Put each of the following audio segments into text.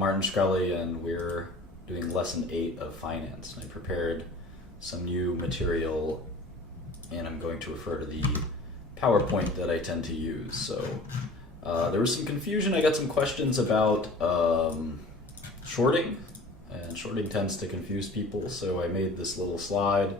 Martin Shkreli, and we're doing lesson 8 of finance. And I prepared some new material, and I'm going to refer to the PowerPoint that I tend to use. So there was some confusion. I got some questions about shorting, and shorting tends to confuse people. So I made this little slide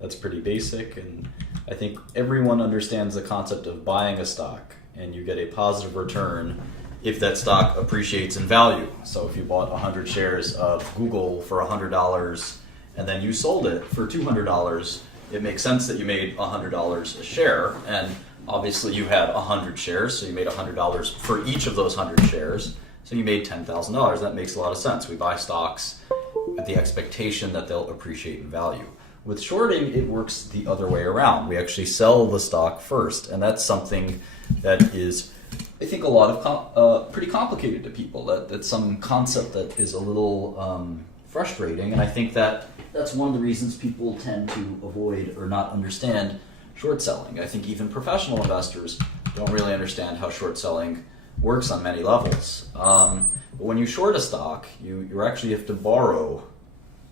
that's pretty basic, and I think everyone understands the concept of buying a stock, and you get a positive return if that stock appreciates in value. So if you bought 100 shares of Google for $100 and then you sold it for $200, it makes sense that you made $100 a share. And obviously you had 100 shares, so you made $100 for each of those 100 shares. So you made $10,000. That makes a lot of sense. We buy stocks with the expectation that they'll appreciate in value. With shorting, it works the other way around. We actually sell the stock first, and that's something that is, I think, a lot of pretty complicated to people. That's some concept that is a little frustrating, and I think that's one of the reasons people tend to avoid or not understand short selling. I think even professional investors don't really understand how short selling works on many levels. But when you short a stock, you actually have to borrow.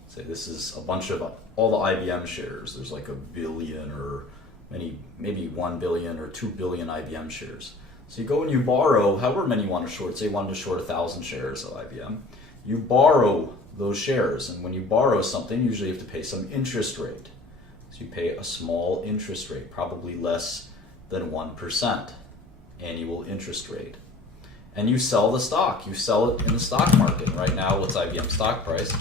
Say this is a bunch of all the IBM shares. There's like a billion or maybe 1 billion or 2 billion IBM shares. So you go and you borrow however many you want to short. Say you wanted to short 1,000 shares of IBM. You borrow those shares, and when you borrow something, usually you have to pay some interest rate. So you pay a small interest rate, probably less than 1% annual interest rate. And you sell the stock. You sell it in the stock market. Right now, what's IBM stock price?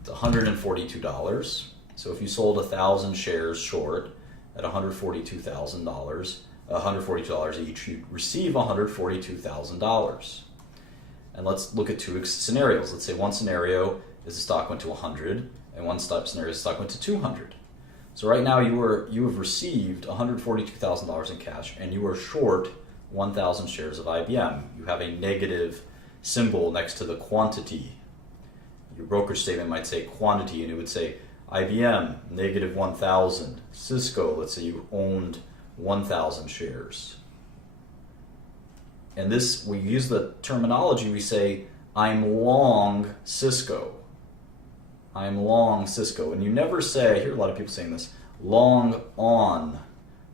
It's $142. So if you sold 1,000 shares short at $142,000, $142 each, you'd receive $142,000. And let's look at two scenarios. Let's say one scenario is the stock went to 100, and one scenario is the stock went to 200. So right now you have received $142,000 in cash, and you are short 1,000 shares of IBM. You have a negative symbol next to the quantity. Your brokerage statement might say quantity, and it would say IBM, negative 1,000. Cisco, let's say you owned 1,000 shares. And this, we use the terminology, we say, I'm long Cisco. I'm long Cisco. And you never say, I hear a lot of people saying this, long on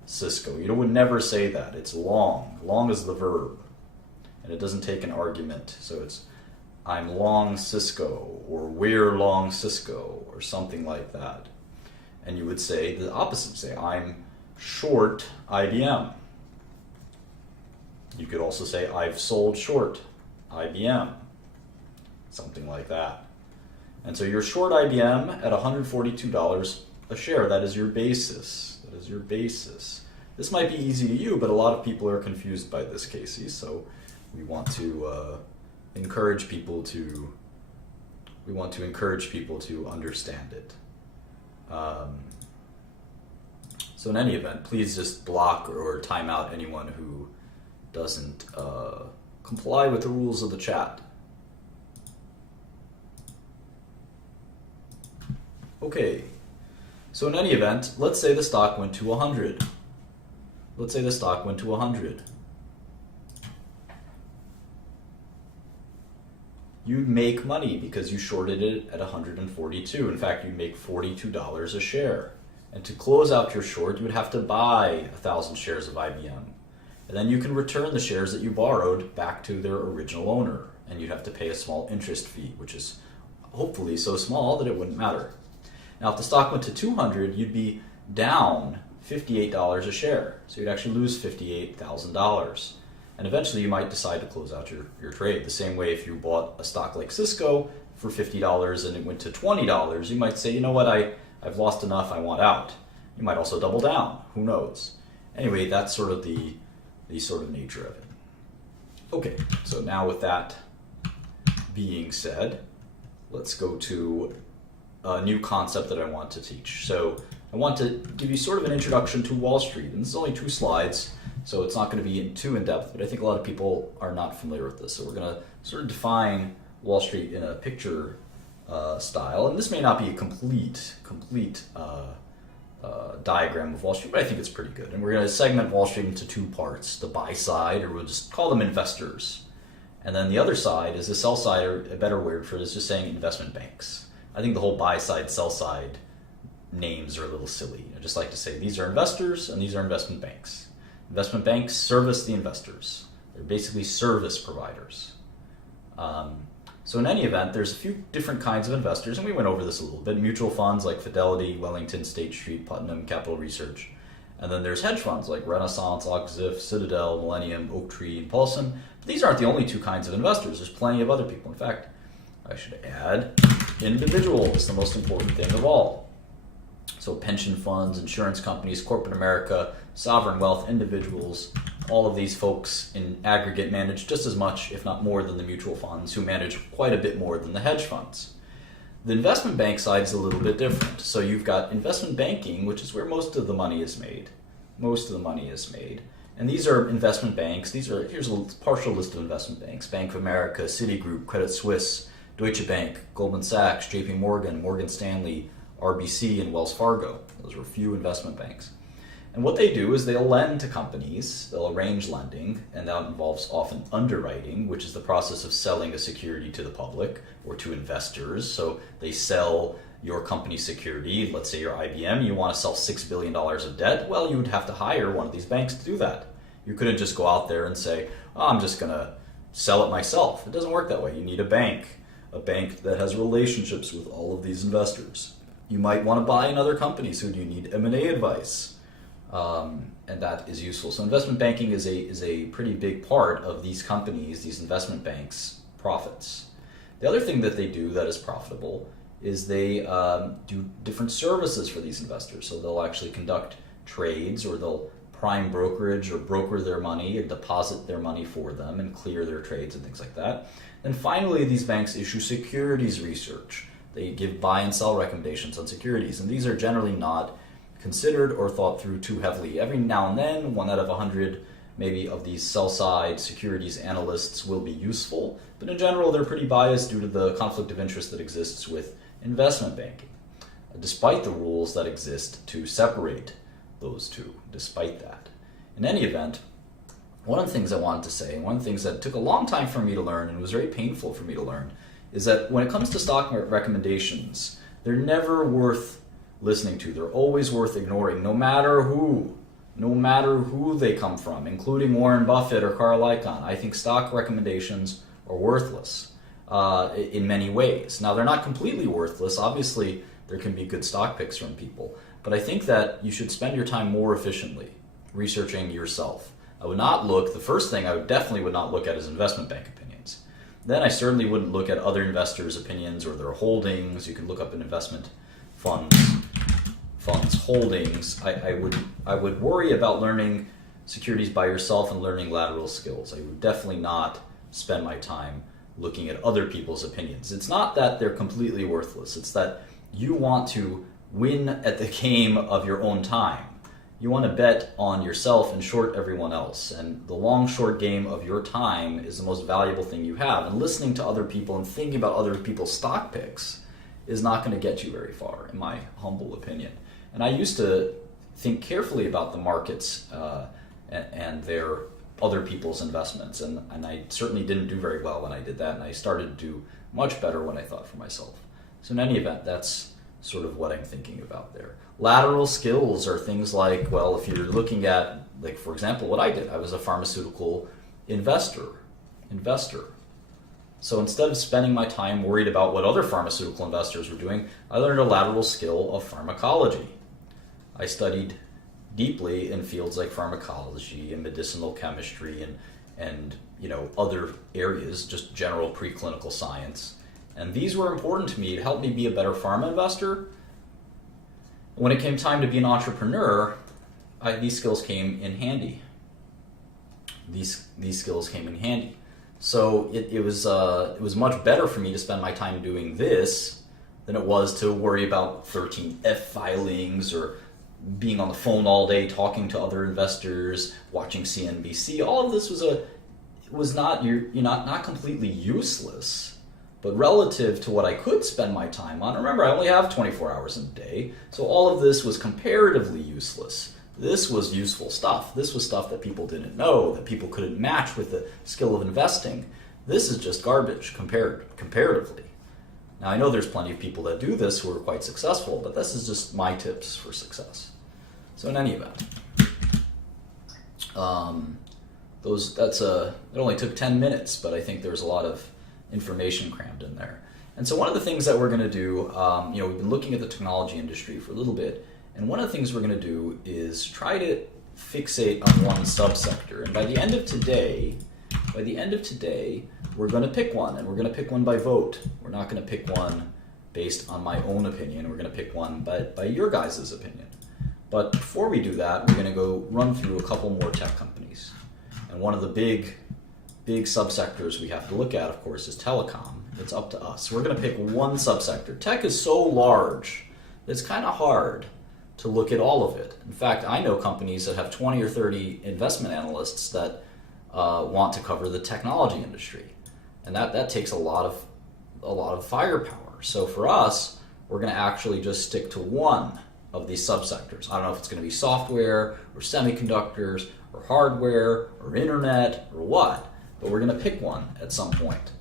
Cisco. You would never say that. It's long. Long is the verb. And it doesn't take an argument. So it's, I'm long Cisco, or we're long Cisco, or something like that. And you would say the opposite. Say, I'm short IBM. You could also say, I've sold short IBM. Something like that. And so you're short IBM at $142 a share. That is your basis. That is your basis. This might be easy to you, but a lot of people are confused by this, Casey. So we want to encourage people to understand it. So in any event, please just block or time out anyone who doesn't comply with the rules of the chat. Okay, so in any event, let's say the stock went to 100. Let's say the stock went to 100. You'd make money because you shorted it at 142. In fact, you'd make $42 a share. And to close out your short, you would have to buy 1,000 shares of IBM. And then you can return the shares that you borrowed back to their original owner. And you'd have to pay a small interest fee, which is hopefully so small that it wouldn't matter. Now, if the stock went to 200, you'd be down $58 a share. So you'd actually lose $58,000. And eventually you might decide to close out your trade. The same way if you bought a stock like Cisco for $50 and it went to $20, you might say, you know what, I've lost enough, I want out. You might also double down, who knows. Anyway, that's sort of the sort of nature of it. Okay, so now with that being said, let's go to a new concept that I want to teach. So I want to give you sort of an introduction to Wall Street, and this is only 2 slides, so it's not going to be too in-depth, but I think a lot of people are not familiar with this. So we're going to sort of define Wall Street in a picture style, and this may not be a complete diagram of Wall Street, but I think it's pretty good. And we're going to segment Wall Street into 2 parts, the buy side, or we'll just call them investors, And then the other side is the sell side, or a better word for it is just saying investment banks. I think the whole buy side, sell side names are a little silly. I just like to say these are investors and these are investment banks. Investment banks service the investors. They're basically service providers. So in any event, there's a few different kinds of investors, and we went over this a little bit. Mutual funds like Fidelity, Wellington, State Street, Putnam, Capital Research. And then there's hedge funds like Renaissance, Oxif, Citadel, Millennium, Oaktree, and Paulson. But these aren't the only two kinds of investors. There's plenty of other people. In fact, I should add individuals, the most important thing of all. So pension funds, insurance companies, corporate America, sovereign wealth, individuals, all of these folks in aggregate manage just as much, if not more, than the mutual funds, who manage quite a bit more than the hedge funds. The investment bank side is a little bit different. So you've got investment banking, which is where most of the money is made. Most of the money is made. And these are investment banks. Here's a partial list of investment banks. Bank of America, Citigroup, Credit Suisse, Deutsche Bank, Goldman Sachs, JP Morgan, Morgan Stanley, RBC, and Wells Fargo. Those are a few investment banks. And what they do is they'll lend to companies, they'll arrange lending, and that involves often underwriting, which is the process of selling a security to the public or to investors. So they sell your company's security. Let's say you're IBM, you want to sell $6 billion of debt. Well, you would have to hire one of these banks to do that. You couldn't just go out there and say, oh, I'm just going to sell it myself. It doesn't work that way. You need a bank that has relationships with all of these investors. You might want to buy another company, so you need M&A advice. And that is useful. So investment banking is a pretty big part of these companies, these investment banks' profits. The other thing that they do that is profitable is they do different services for these investors. So they'll actually conduct trades, or they'll prime brokerage or broker their money and deposit their money for them and clear their trades and things like that. And finally, these banks issue securities research. They give buy and sell recommendations on securities, and these are generally not considered or thought through too heavily. Every now and then, 1 out of 100 maybe of these sell-side securities analysts will be useful, but in general they're pretty biased due to the conflict of interest that exists with investment banking, despite the rules that exist to separate those two, despite that. In any event, one of the things I wanted to say, and one of the things that took a long time for me to learn and was very painful for me to learn, is that when it comes to stock market recommendations, they're never worth listening to. They're always worth ignoring, no matter who they come from, including Warren Buffett or Carl Icahn. I think stock recommendations are worthless in many ways. Now, they're not completely worthless. Obviously, there can be good stock picks from people, but I think that you should spend your time more efficiently researching yourself. The first thing I definitely would not look at is investment bank opinions. Then I certainly wouldn't look at other investors' opinions or their holdings. You can look up an investment fund's holdings. I would worry about learning securities by yourself and learning lateral skills. I would definitely not spend my time looking at other people's opinions. It's not that they're completely worthless. It's that you want to win at the game of your own time. You want to bet on yourself and short everyone else. And the long short game of your time is the most valuable thing you have. And listening to other people and thinking about other people's stock picks is not going to get you very far, in my humble opinion. And I used to think carefully about the markets and their other people's investments. And I certainly didn't do very well when I did that. And I started to do much better when I thought for myself. So in any event, that's sort of what I'm thinking about there. Lateral skills are things like, well, if you're looking at, like, for example, what I did, I was a pharmaceutical investor. So instead of spending my time worried about what other pharmaceutical investors were doing, I learned a lateral skill of pharmacology. I studied deeply in fields like pharmacology and medicinal chemistry and other areas, just general preclinical science. And these were important to me to help me be a better pharma investor. When it came time to be an entrepreneur, these skills came in handy. These skills came in handy. So it was much better for me to spend my time doing this than it was to worry about 13F filings or being on the phone all day talking to other investors, watching CNBC. All of this was not completely useless, but relative to what I could spend my time on. Remember, I only have 24 hours in a day, so all of this was comparatively useless. This was useful stuff. This was stuff that people didn't know, that people couldn't match with the skill of investing. This is just garbage comparatively. Now, I know there's plenty of people that do this who are quite successful, but this is just my tips for success. So in any event, it only took 10 minutes, but I think there's a lot of information crammed in there. And so one of the things that we're going to do, we've been looking at the technology industry for a little bit, and one of the things we're going to do is try to fixate on one subsector. And by the end of today, we're going to pick one, and we're going to pick one by vote. We're not going to pick one based on my own opinion. We're going to pick one by your guys' opinion. But before we do that, we're going to go run through a couple more tech companies. And one of the big subsectors we have to look at, of course, is telecom. It's up to us. We're going to pick one subsector. Tech is so large that it's kind of hard to look at all of it. In fact, I know companies that have 20 or 30 investment analysts that want to cover the technology industry, and that takes a lot of firepower. So for us, we're going to actually just stick to one of these subsectors. I don't know if it's going to be software or semiconductors or hardware or internet or what, but we're going to pick one at some point.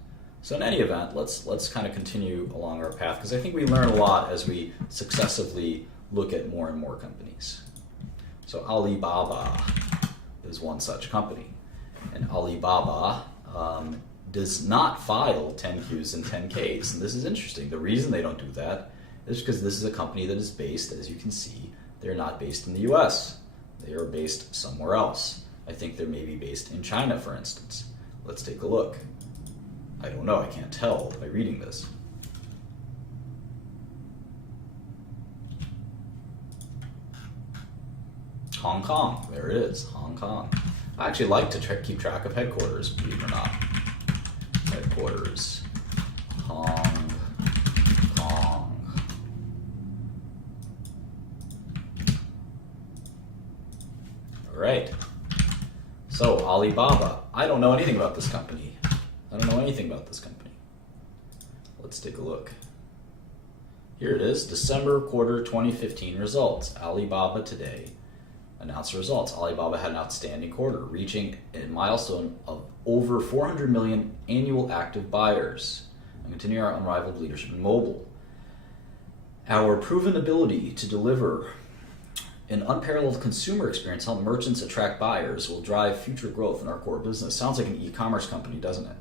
So in any event, let's kind of continue along our path, because I think we learn a lot as we successively look at more and more companies. So Alibaba is one such company, and Alibaba does not file 10Qs and 10Ks, and this is interesting. The reason they don't do that is because this is a company that is based, as you can see, they're not based in the US. They are based somewhere else. I think they're maybe based in China, for instance. Let's take a look. I don't know, I can't tell by reading this. Hong Kong, there it is, Hong Kong. I actually like to keep track of headquarters, believe it or not. Headquarters, Hong Kong. All right, so Alibaba. I don't know anything about this company. Let's take a look. Here it is, December quarter 2015 results. Alibaba today announced results. Alibaba had an outstanding quarter, reaching a milestone of over 400 million annual active buyers and continue our unrivaled leadership in mobile. Our proven ability to deliver an unparalleled consumer experience, help merchants attract buyers, will drive future growth in our core business. Sounds like an e-commerce company, doesn't it?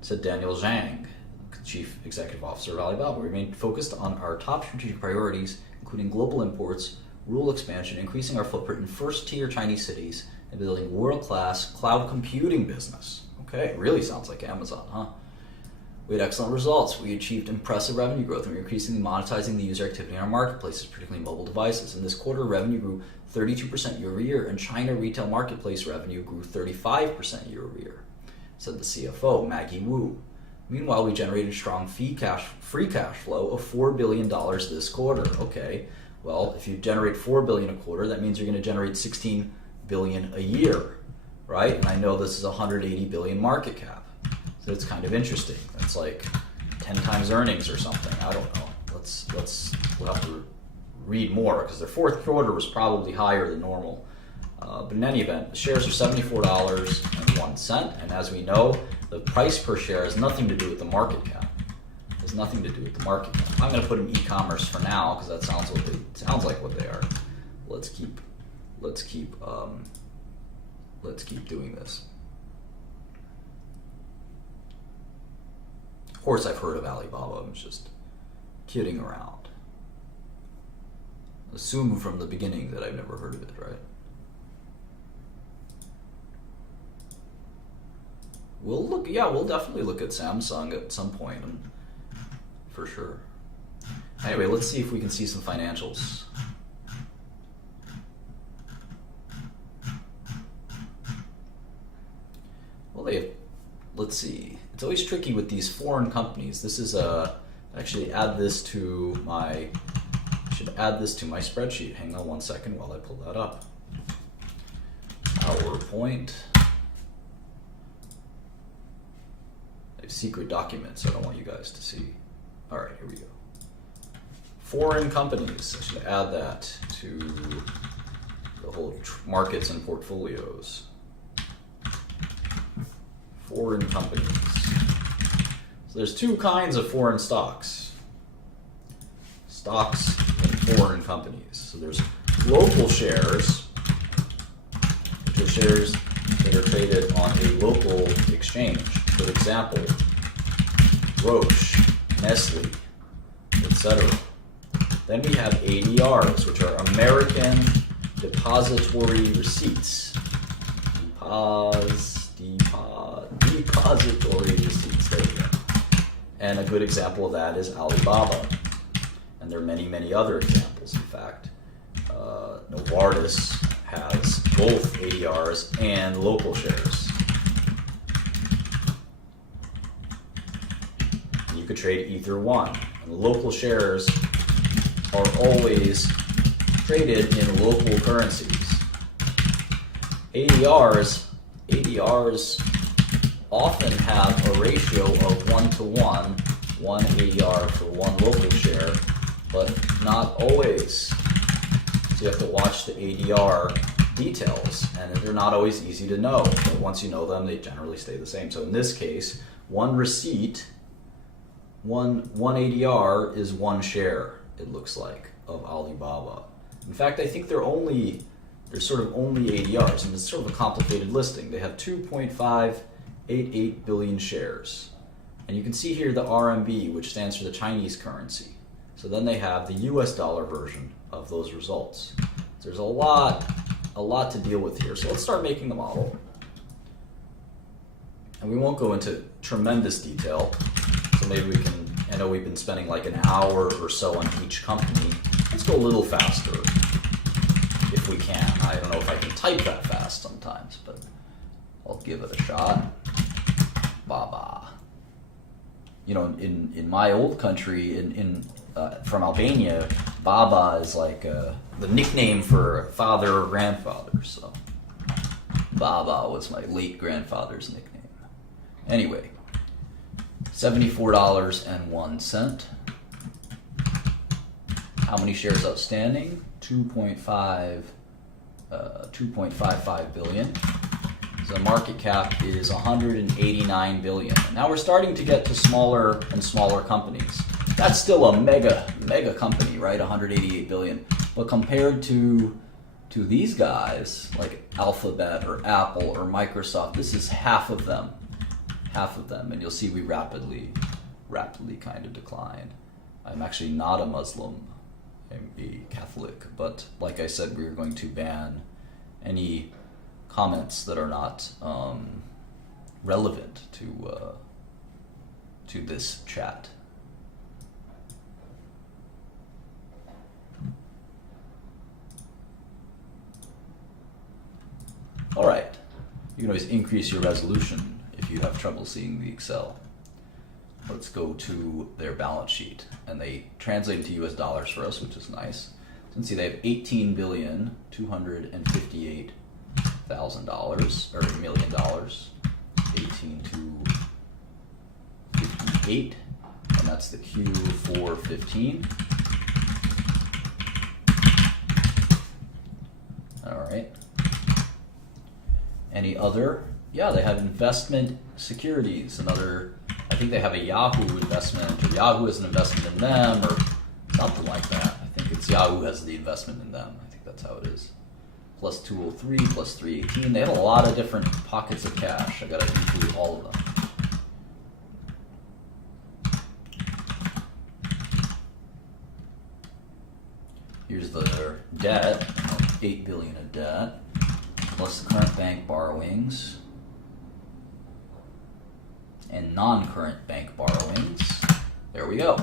Said Daniel Zhang, Chief Executive Officer of Alibaba. We remain focused on our top strategic priorities, including global imports, rural expansion, increasing our footprint in first-tier Chinese cities, and building world-class cloud computing business. Okay, it really sounds like Amazon, huh? We had excellent results. We achieved impressive revenue growth, and we're increasingly monetizing the user activity in our marketplaces, particularly mobile devices. In this quarter, revenue grew 32% year over year, and China retail marketplace revenue grew 35% year over year, said the CFO, Maggie Wu. Meanwhile, we generated strong free cash flow of $4 billion this quarter. Okay, well, if you generate $4 billion a quarter, that means you're going to generate $16 billion a year, right? And I know this is a $180 billion market cap, so it's kind of interesting. That's like 10 times earnings or something. I don't know. We'll have to read more, because their fourth quarter was probably higher than normal. But in any event, the shares are $74.01, and as we know, the price per share has nothing to do with the market cap. It has nothing to do with the market cap. I'm going to put in e-commerce for now, because that sounds like what they are. Let's keep doing this. Of course, I've heard of Alibaba. I'm just kidding around. Assume from the beginning that I've never heard of it, right? We'll definitely look at Samsung at some point, for sure. Anyway, let's see if we can see some financials. Well, let's see. It's always tricky with these foreign companies. This is actually add this to my spreadsheet. Hang on one second while I pull that up. PowerPoint. Secret documents I don't want you guys to see. All right, here we go. Foreign companies. I should add that to the whole markets and portfolios. Foreign companies. So there's two kinds of foreign stocks. Stocks in foreign companies. So there's local shares, which are shares that are traded on a local exchange. For example, Roche, Nestle, etc. Then we have ADRs, which are American Depository Receipts. Depository Receipts, there you go. And a good example of that is Alibaba. And there are many, many other examples, in fact. Novartis has both ADRs and local shares. You could trade either one. And local shares are always traded in local currencies. ADRs often have a ratio of 1-to-1, one ADR for one local share, but not always. So you have to watch the ADR details, and they're not always easy to know, but once you know them, they generally stay the same. So in this case, one receipt, one ADR is one share, it looks like, of Alibaba. In fact, I think there's sort of only ADRs, and it's sort of a complicated listing. They have 2.588 billion shares. And you can see here the RMB, which stands for the Chinese currency. So then they have the US dollar version of those results. So there's a lot to deal with here. So let's start making the model. And we won't go into tremendous detail. So maybe we can, I know we've been spending like an hour or so on each company. Let's go a little faster if we can. I don't know if I can type that fast sometimes, but I'll give it a shot. Baba. You know, in my old country, from Albania, Baba is like the nickname for father or grandfather. So Baba was my late grandfather's nickname. Anyway, $74.01. How many shares outstanding? 2.55 billion. So the market cap is 189 billion. Now we're starting to get to smaller and smaller companies. That's still a mega company, right? 188 billion. But compared to these guys, like Alphabet or Apple or Microsoft, this is half of them. And you'll see we rapidly kind of decline. I'm actually not a Muslim. I'm a Catholic. But like I said, we're going to ban any comments that are not relevant to this chat. All right, you can always increase your resolution if you have trouble seeing the Excel. Let's go to their balance sheet, and they translate into US dollars for us, which is nice. You can see they have $18,258,000 or $1 million, 18,258, and that's the Q415. All right. Any other? Yeah, they have investment securities. Another, I think they have a Yahoo investment, or Yahoo has an investment in them, or something like that. I think it's Yahoo has the investment in them. I think that's how it is. Plus 203, plus 318. They have a lot of different pockets of cash. I gotta include all of them. Here's their debt, 8 billion of debt, plus the current bank borrowings and non-current bank borrowings. There we go.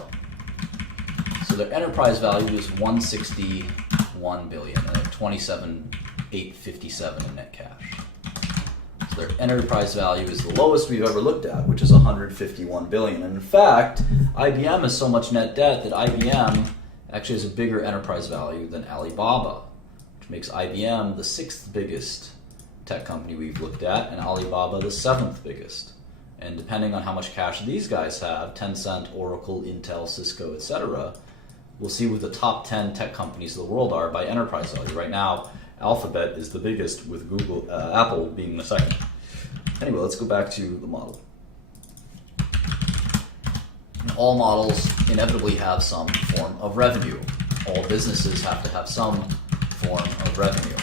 So their enterprise value is 161 billion and 27,857 in net cash. So their enterprise value is the lowest we've ever looked at, which is 151 billion. And in fact, IBM has so much net debt that IBM actually has a bigger enterprise value than Alibaba, which makes IBM the 6th biggest tech company we've looked at, and Alibaba the 7th biggest. And depending on how much cash these guys have, Tencent, Oracle, Intel, Cisco, etc., we'll see what the top 10 tech companies of the world are by enterprise value. Right now, Alphabet is the biggest, with Apple being the second. Anyway, let's go back to the model. And all models inevitably have some form of revenue. All businesses have to have some form of revenue.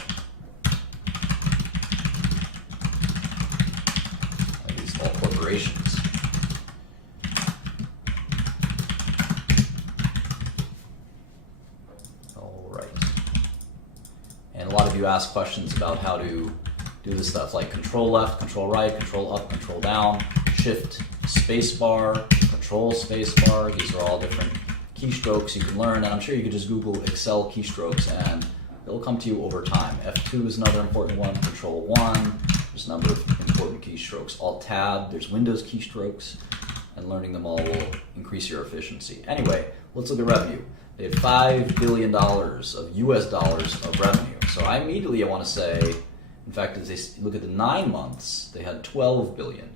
At least all corporations. All right. And a lot of you ask questions about how to do this stuff like control left, control right, control up, control down, shift spacebar, control spacebar. These are all different keystrokes you can learn, and I'm sure you could just Google Excel keystrokes and it'll come to you over time. F2 is another important one, control 1, there's a number of important keystrokes. Alt-tab, there's Windows keystrokes, and learning them all will increase your efficiency. Anyway, let's look at revenue. They had $5 billion of US dollars of revenue. So I immediately want to say, in fact, as they look at the 9 months, they had 12 billion.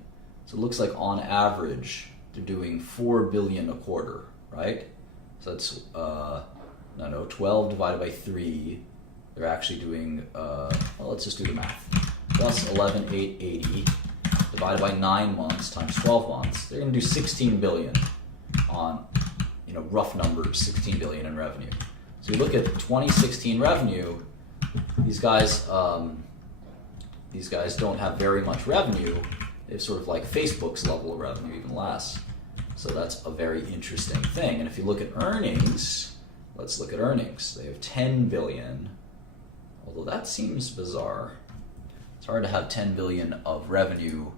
So it looks like on average, they're doing 4 billion a quarter, right? So that's, 12 divided by 3. They're actually doing, well, let's just do the math. Plus 11,880 divided by 9 months times 12 months. They're going to do 16 billion on, rough numbers, 16 billion in revenue. So you look at 2016 revenue, these guys don't have very much revenue. They have sort of like Facebook's level of revenue, even less. So that's a very interesting thing. And if you look at earnings, let's look at earnings. They have 10 billion, although that seems bizarre. It's hard to have 10 billion of revenue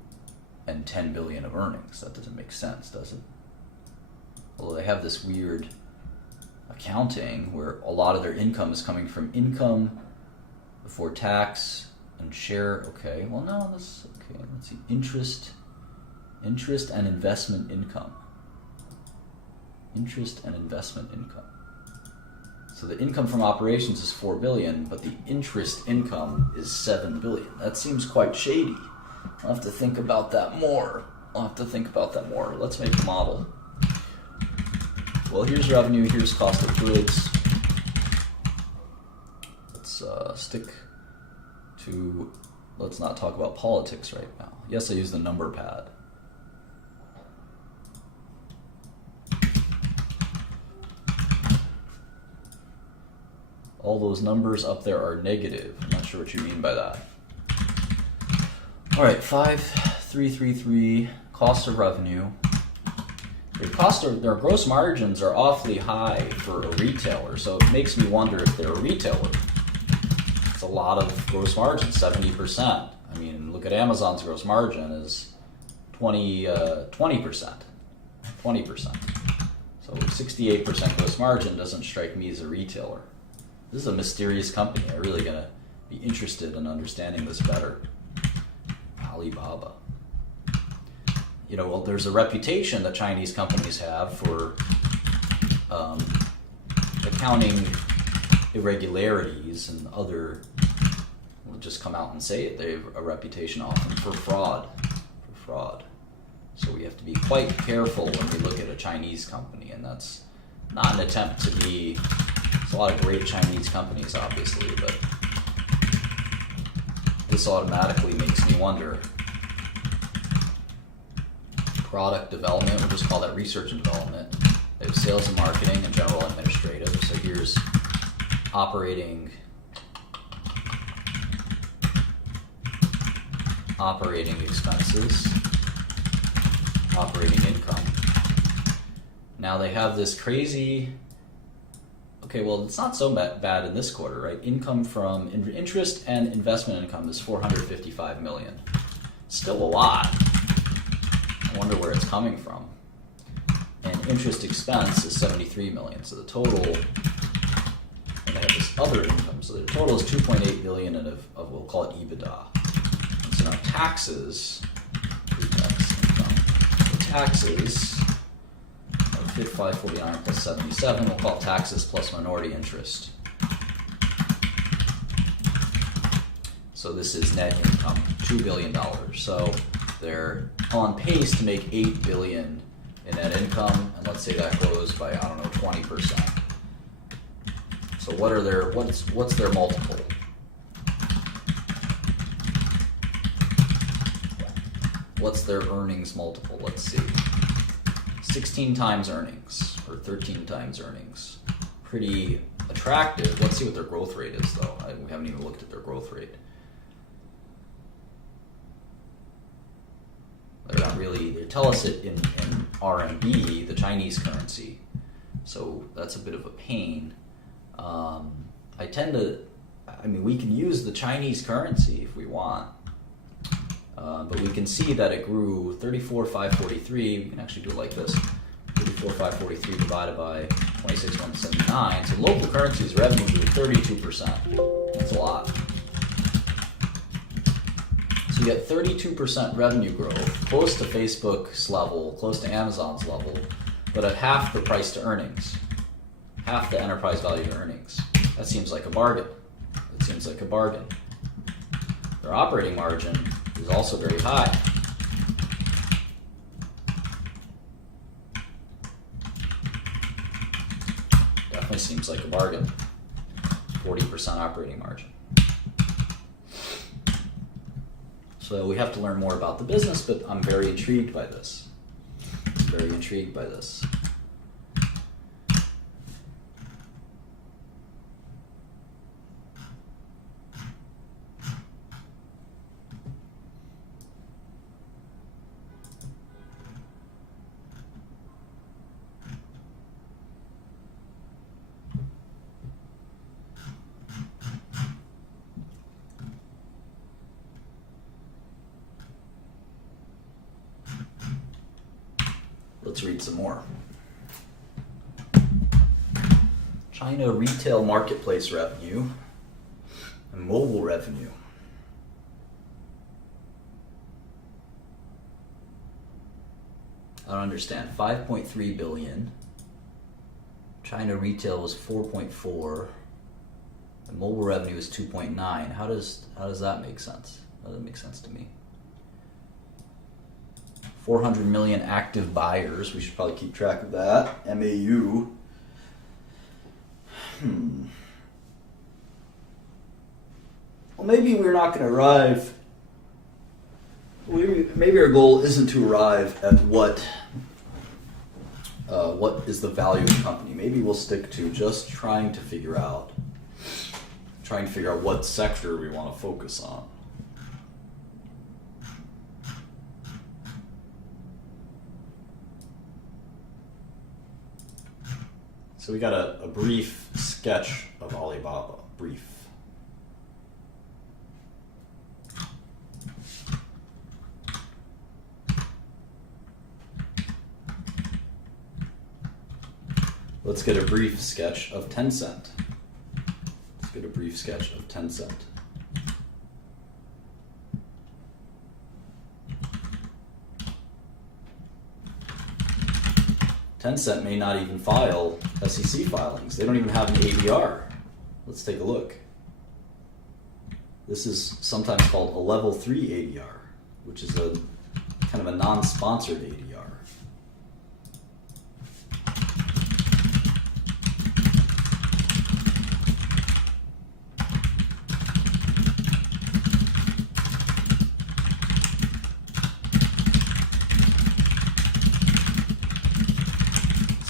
and 10 billion of earnings. That doesn't make sense, does it? Although they have this weird accounting where a lot of their income is coming from income before tax and share. Okay, well, no, this, okay, let's see. Interest and investment income. Interest and investment income. So the income from operations is 4 billion, but the interest income is 7 billion. That seems quite shady. I'll have to think about that more. Let's make a model. Well, here's revenue, here's cost of goods. Let's stick to, let's not talk about politics right now. Yes, I use the number pad. All those numbers up there are negative. I'm not sure what you mean by that. All right, 5,333, cost of revenue. Their gross margins are awfully high for a retailer, so it makes me wonder if they're a retailer. It's a lot of gross margin, 70%. I mean, look at Amazon's gross margin is 20%. So 68% gross margin doesn't strike me as a retailer. This is a mysterious company. I'm really gonna be interested in understanding this better. Alibaba. Well, there's a reputation that Chinese companies have for accounting irregularities and other, we'll just come out and say it, they have a reputation often for fraud. So we have to be quite careful when we look at a Chinese company, and that's not an attempt to be, there's a lot of great Chinese companies obviously, but this automatically makes me wonder. Product development, we'll just call that research and development. They have sales and marketing and general administrative. So here's operating expenses, operating income. Now they have this crazy, okay, well, it's not so bad in this quarter, right? Income from interest and investment income is 455 million. Still a lot. I wonder where it's coming from. And interest expense is 73 million. So the total, and they have this other income. So the total is 2.8 billion of we'll call it EBITDA. And so now taxes, pre-tax income. So taxes are 549 plus 77. We'll call it taxes plus minority interest. So this is net income, $2 billion. So they're on pace to make 8 billion in net income, and let's say that grows by, 20%. So what's their multiple? What's their earnings multiple? Let's see. 16 times earnings, or 13 times earnings. Pretty attractive. Let's see what their growth rate is, though. We haven't even looked at their growth rate. They're not really, they tell us it in RMB, the Chinese currency. So that's a bit of a pain. We can use the Chinese currency if we want. But we can see that it grew 34,543. We can actually do it like this. 34,543 divided by 26,179. So local currency's revenue grew 32%. That's a lot. So you get 32% revenue growth, close to Facebook's level, close to Amazon's level, but at half the price to earnings, half the enterprise value to earnings. That seems like a bargain. It seems like a bargain. Their operating margin is also very high. Definitely seems like a bargain. 40% operating margin. So we have to learn more about the business, but I'm very intrigued by this. Very intrigued by this. Let's read some more. China retail marketplace revenue and mobile revenue. I don't understand. 5.3 billion. China retail was 4.4. And mobile revenue is 2.9. How does that make sense? How does that make sense to me? 400 million active buyers. We should probably keep track of that. MAU. Well, maybe we're not going to arrive. Maybe our goal isn't to arrive at what is the value of the company. Maybe we'll stick to just trying to figure out what sector we want to focus on. So we got a brief sketch of Alibaba. Brief. Let's get a brief sketch of Tencent. Let's get a brief sketch of Tencent. Tencent may not even file SEC filings. They don't even have an ADR. Let's take a look. This is sometimes called a level 3 ADR, which is a kind of a non-sponsored ADR.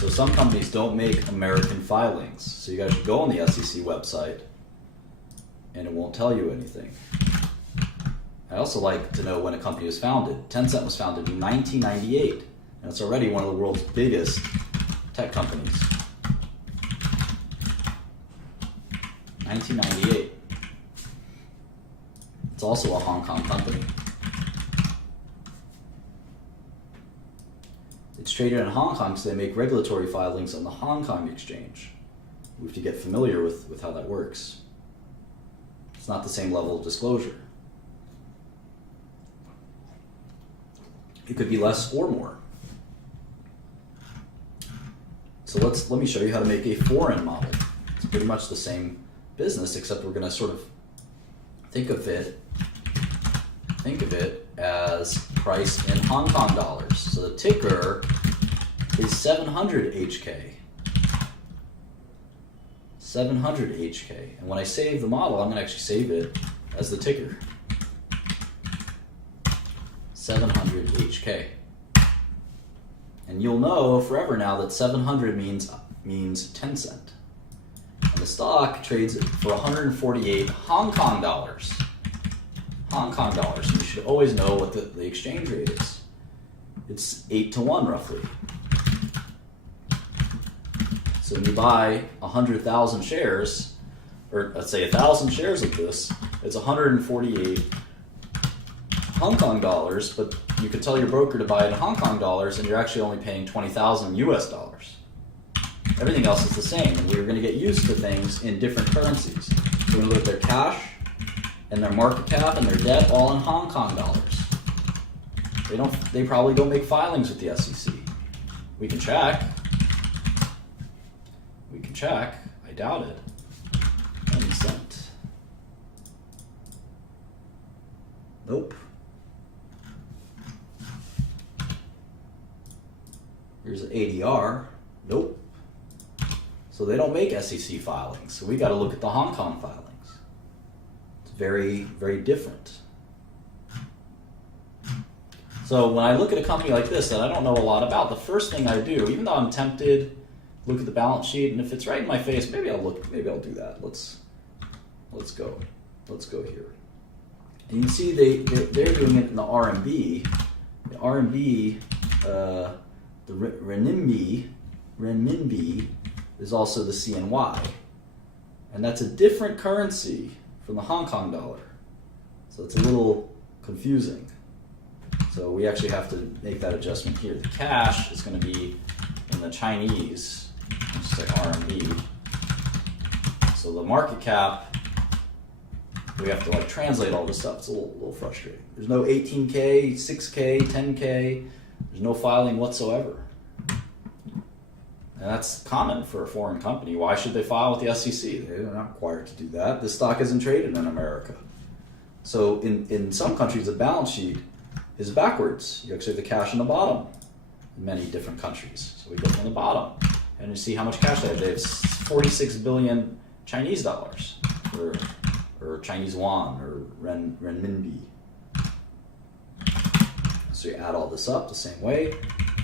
Some companies don't make American filings, so you guys should go on the SEC website and it won't tell you anything. I also like to know when a company was founded. Tencent was founded in 1998, and it's already one of the world's biggest tech companies. 1998. It's also a Hong Kong company. It's traded in Hong Kong, so they make regulatory filings on the Hong Kong exchange. We have to get familiar with how that works. It's not the same level of disclosure. It could be less or more. So let me show you how to make a foreign model. It's pretty much the same business, except we're going to sort of think of it as priced in Hong Kong dollars. So the ticker is 700 HK. 700 HK. And when I save the model, I'm going to actually save it as the ticker. 700 HK. And you'll know forever now that 700 means Tencent. And the stock trades for 148 Hong Kong dollars. Hong Kong dollars. You should always know what the exchange rate is. It's 8 to 1 roughly. So when you buy 100,000 shares, or let's say 1,000 shares of this, it's 148 Hong Kong dollars, but you could tell your broker to buy it in Hong Kong dollars and you're actually only paying 20,000 US dollars. Everything else is the same, and we're going to get used to things in different currencies. So we're going to look at their cash and their market cap and their debt all in Hong Kong dollars. They probably don't make filings with the SEC. We can check. I doubt it. Tencent. Nope. Here's an ADR. Nope. So they don't make SEC filings. So we got to look at the Hong Kong filings. It's very, very different. So when I look at a company like this that I don't know a lot about, the first thing I do, even though I'm tempted, look at the balance sheet, and if it's right in my face, maybe I'll do that. Let's go here. And you can see they're doing it in the RMB. The RMB, the renminbi is also the CNY, and that's a different currency from the Hong Kong dollar. So it's a little confusing. So we actually have to make that adjustment here. The cash is going to be in the Chinese. Let's say RMB. So the market cap, we have to translate all this stuff. It's a little frustrating. There's no 18K, 6K, 10K. There's no filing whatsoever. And that's common for a foreign company. Why should they file with the SEC? They're not required to do that. This stock isn't traded in America. So in some countries, the balance sheet is backwards. You actually have the cash on the bottom in many different countries. So we go from the bottom. And you see how much cash they have. They have 46 billion Chinese dollars, or Chinese yuan, or renminbi. So you add all this up the same way.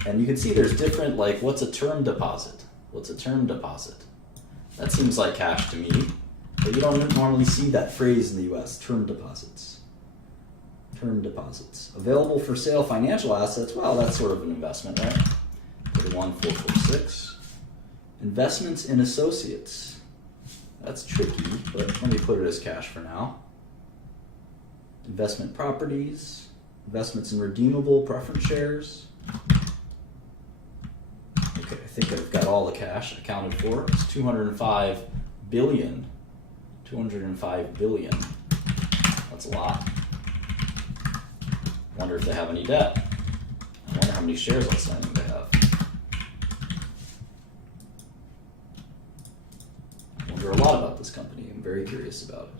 And you can see there's different, what's a term deposit? What's a term deposit? That seems like cash to me, but you don't normally see that phrase in the US, term deposits. Term deposits. Available for sale financial assets, well, that's sort of an investment, right? 31446. Investments in associates. That's tricky, but let me put it as cash for now. Investment properties. Investments in redeemable preference shares. Okay, I think I've got all the cash accounted for. It's 205 billion. 205 billion. That's a lot. Wonder if they have any debt. I wonder how many shares outstanding they have. I wonder a lot about this company. I'm very curious about it.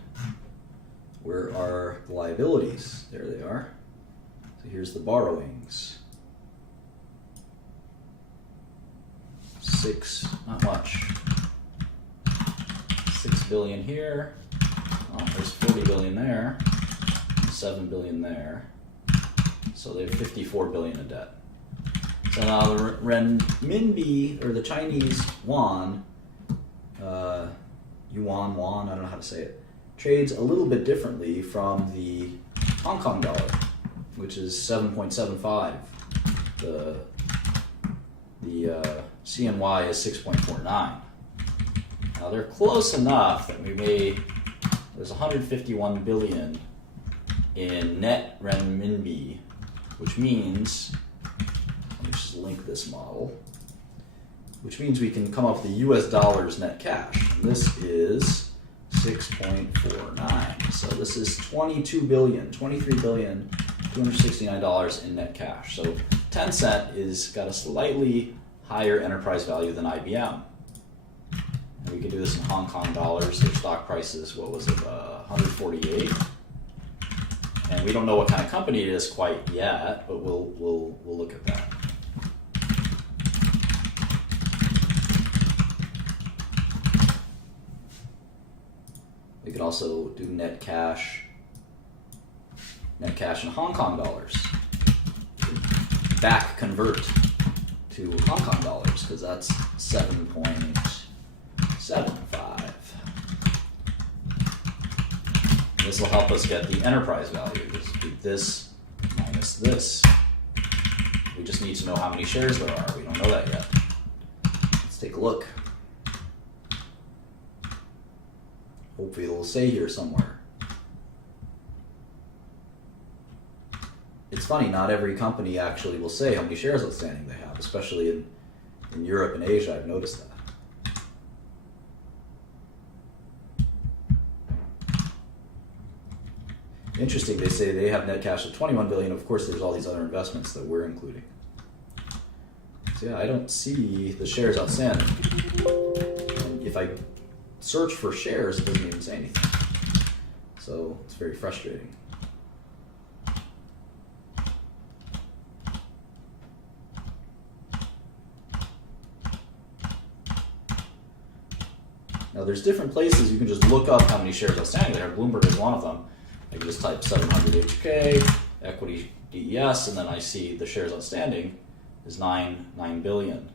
Where are the liabilities? There they are. So here's the borrowings. Not much. 6 billion here. Oh, there's 40 billion there. 7 billion there. So they have 54 billion in debt. So now the renminbi, or the Chinese yuan, I don't know how to say it, trades a little bit differently from the Hong Kong dollar, which is 7.75. The CNY is 6.49. Now they're close enough that there's 151 billion in net renminbi, which means, let me just link this model, which means we can come up with the US dollars net cash. And this is 6.49. So this is 23 billion, $269 in net cash. So Tencent is got a slightly higher enterprise value than IBM. And we could do this in Hong Kong dollars. Their stock price is, 148. And we don't know what kind of company it is quite yet, but we'll look at that. We could also do net cash in Hong Kong dollars. back convert to Hong Kong dollars, because that's 7.75. This will help us get the enterprise value. Just do this minus this. We just need to know how many shares there are. We don't know that yet. Let's take a look. Hopefully it'll say here somewhere. It's funny, not every company actually will say how many shares outstanding they have, especially in Europe and Asia. I've noticed that. Interesting, they say they have net cash of 21 billion. Of course, there's all these other investments that we're including. So yeah, I don't see the shares outstanding. And if I search for shares, it doesn't even say anything. So it's very frustrating. Now there's different places you can just look up how many shares outstanding there. Bloomberg is one of them. I can just type 700 HK, equity DES, and then I see the shares outstanding is 9 billion.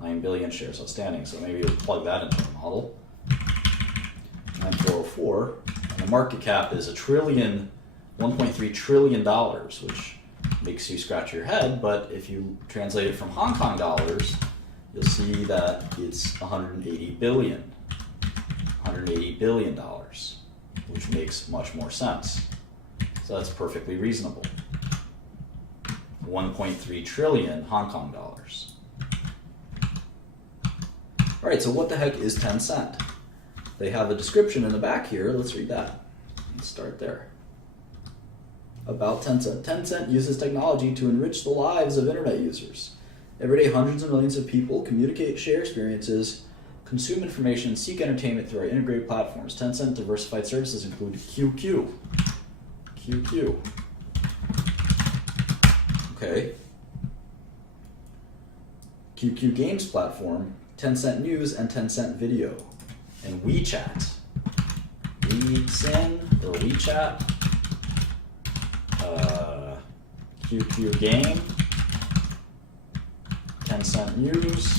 9 billion shares outstanding. So maybe we'll plug that into the model. 9404, and the market cap is $1.3 trillion, which makes you scratch your head, but if you translate it from Hong Kong dollars, you'll see that it's 180 billion. $180 billion, which makes much more sense. So that's perfectly reasonable. 1.3 trillion Hong Kong dollars. All right, so what the heck is Tencent? They have a description in the back here. Let's read that. Let's start there. About Tencent. Tencent uses technology to enrich the lives of internet users. Every day, hundreds of millions of people communicate, share experiences, consume information, and seek entertainment through our integrated platforms. Tencent diversified services include QQ. QQ. Okay. QQ Games platform, Tencent News, and Tencent Video. And WeChat. WeSin or WeChat. QQ Game. Tencent News.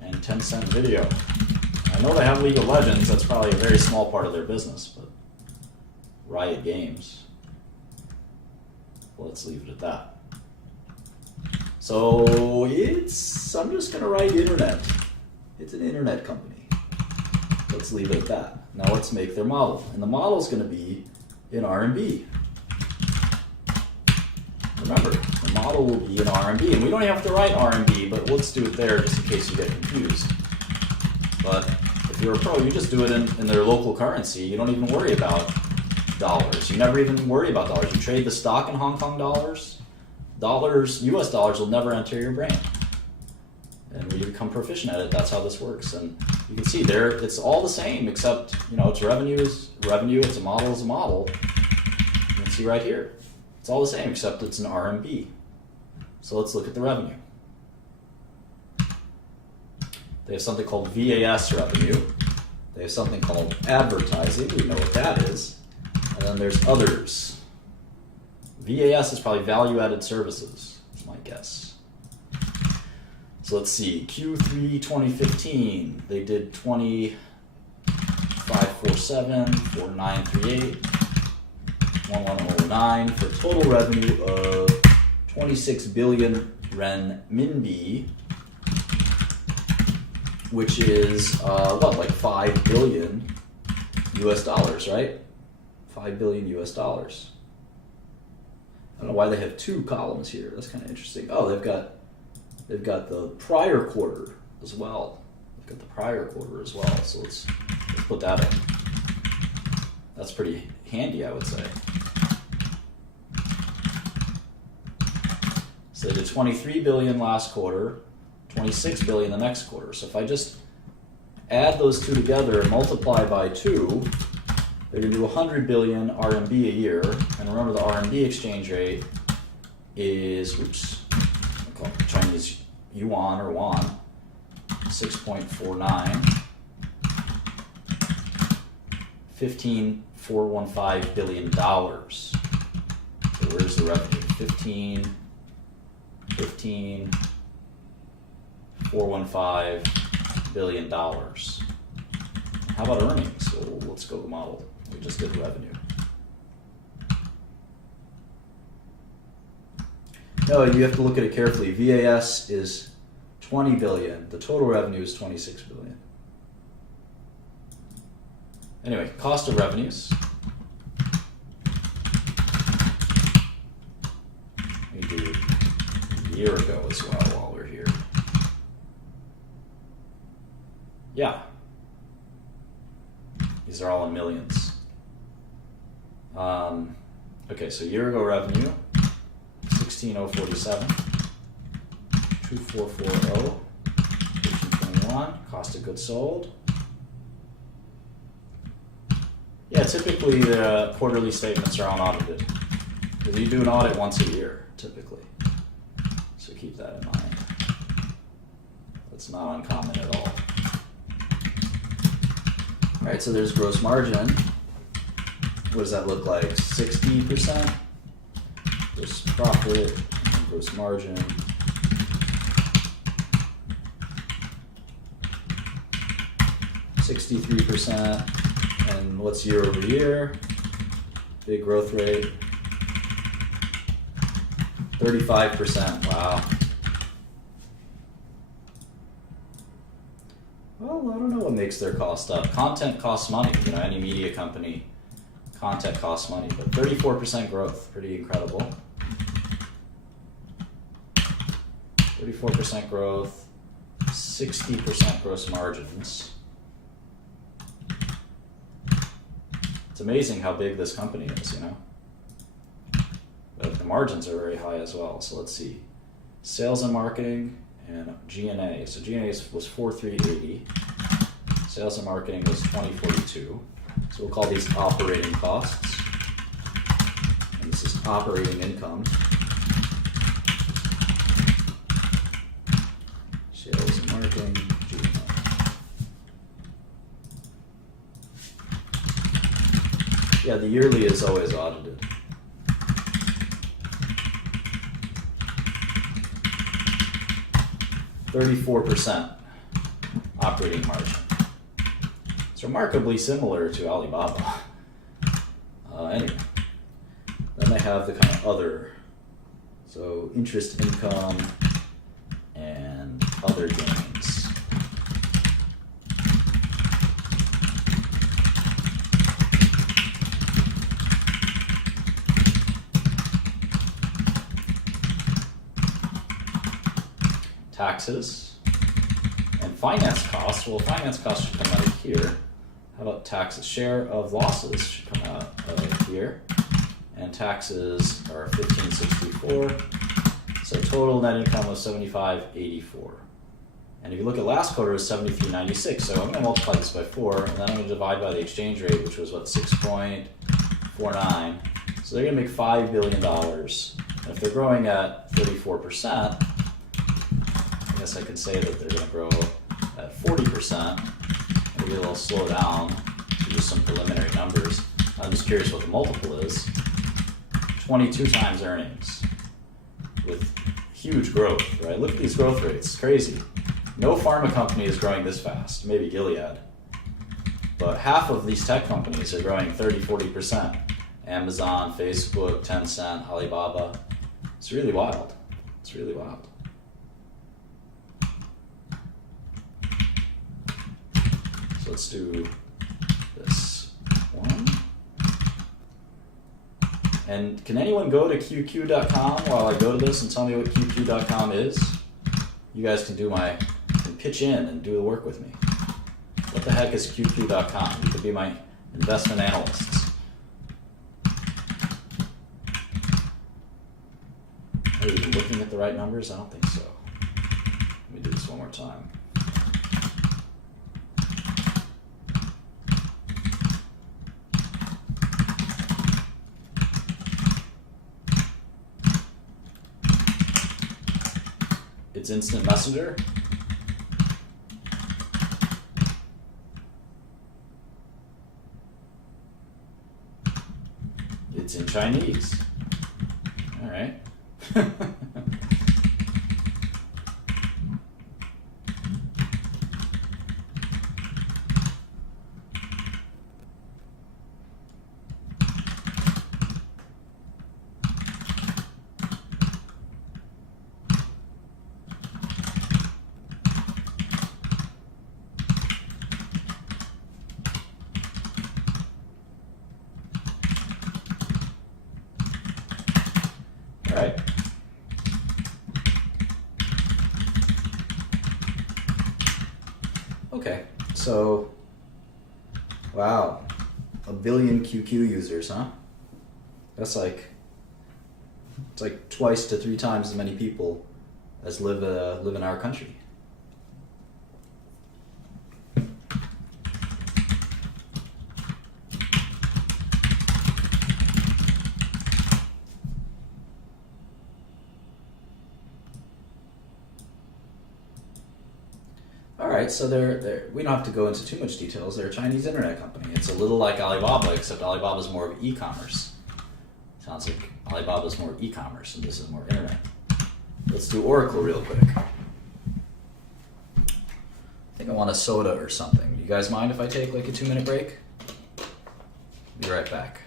And Tencent Video. I know they have League of Legends. That's probably a very small part of their business, but Riot Games. Let's leave it at that. So I'm just going to write internet. It's an internet company. Let's leave it at that. Now let's make their model. And the model is going to be in RMB. Remember, the model will be in RMB. And we don't have to write RMB, but let's do it there just in case you get confused. But if you're a pro, you just do it in their local currency. You don't even worry about dollars. You never even worry about dollars. You trade the stock in Hong Kong dollars. US dollars will never enter your brain. And when you become proficient at it, that's how this works. And you can see there, it's all the same, except, it's revenue is revenue, it's a model is a model. You can see right here. It's all the same, except it's an RMB. So let's look at the revenue. They have something called VAS revenue. They have something called advertising. We know what that is. And then there's others. VAS is probably value-added services, is my guess. So let's see, Q3 2015, they did 2547, 4938, 1109 for total revenue of 26 billion renminbi, which is like 5 billion US dollars, right? 5 billion US dollars. I don't know why they have two columns here. That's kind of interesting. Oh, they've got the prior quarter as well. They've got the prior quarter as well. So let's put that in. That's pretty handy, I would say. So they did 23 billion last quarter, 26 billion the next quarter. So if I just add those two together and multiply by 2, they're going to do 100 billion RMB a year. And remember, the RMB exchange rate is, Chinese yuan or won, 6.49, 15,415 billion dollars. So where's the revenue? $15.415 billion. How about earnings? So let's go to the model. We just did revenue. No, you have to look at it carefully. VAS is 20 billion. The total revenue is 26 billion. Anyway, cost of revenues. We do a year ago as well while we're here. Yeah. These are all in millions. Okay, so year ago revenue, 16,047, 2440, 1521, cost of goods sold. Yeah, typically the quarterly statements are unaudited because you do an audit once a year, typically. So keep that in mind. That's not uncommon at all. All right, so there's gross margin. What does that look like? 60%? Gross profit, gross margin. $63%. And what's year over year? Big growth rate. 35%. Wow. Well, I don't know what makes their cost up. Content costs money. You know, any media company, content costs money. But 34% growth, pretty incredible. 34% growth, 60% gross margins. It's amazing how big this company is, you know. But the margins are very high as well. So let's see. Sales and marketing and G&A. So G&A was 4,380. Sales and marketing was 2042. So we'll call these operating costs. And this is operating income. Sales and marketing, G&A. Yeah, the yearly is always audited. %34 operating margin. It's remarkably similar to Alibaba. Anyway, then they have the kind of other. So interest income and other gains. Taxes and finance costs. Well, finance costs should come out of here. How about taxes? Share of losses should come out of here. And taxes are 1564. So total net income was 7584. And if you look at last quarter, it was 7396. So I'm going to multiply this by 4, and then I'm going to divide by the exchange rate, which was what, 6.49. So they're going to make $5 billion. And if they're growing at 34%, I guess I can say that they're going to grow at 40%. Maybe it'll slow down to just some preliminary numbers. I'm just curious what the multiple is. 22 times earnings with huge growth, right? Look at these growth rates, it's crazy. No pharma company is growing this fast, maybe Gilead. But half of these tech companies are growing 30-40%. Amazon, Facebook, Tencent, Alibaba. It's really wild. It's really wild. So let's do this one. And can anyone go to QQ.com while I go to this and tell me what QQ.com is? You guys can pitch in and do the work with me. What the heck is QQ.com? You could be my investment analysts. Are you even looking at the right numbers? I don't think so. Let me do this one more time. It's instant messenger. It's in Chinese. All right. Okay, so, wow, 1 billion QQ users, huh? That's like, it's like twice to 3 times as many people as live in our country. Alright, so we don't have to go into too much details. They're a Chinese internet company. It's a little like Alibaba, except Alibaba's more of e-commerce. Sounds like Alibaba's more e-commerce and this is more internet. Let's do Oracle real quick. I think I want a soda or something. You guys mind if I take like a 2-minute break? Be right back.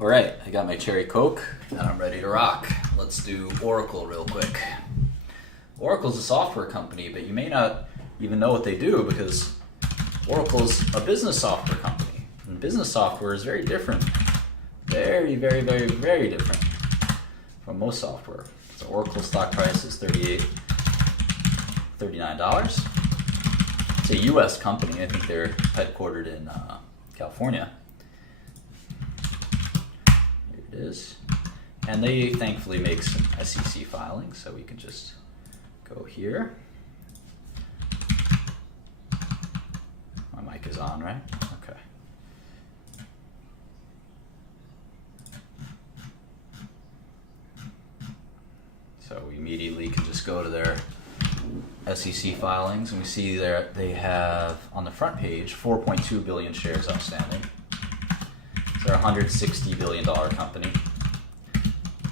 Alright, I got my cherry Coke and I'm ready to rock. Let's do Oracle real quick. Oracle's a software company, but you may not even know what they do because Oracle's a business software company. And business software is very different. Very, very, very, very different from most software. So Oracle stock price is $39. It's a US company. I think they're headquartered in California. It is. And they thankfully make some SEC filings, so we can just go here. My mic is on, right? Okay. So we immediately can just go to their SEC filings, and we see there they have on the front page 4.2 billion shares outstanding. They're a $160 billion company.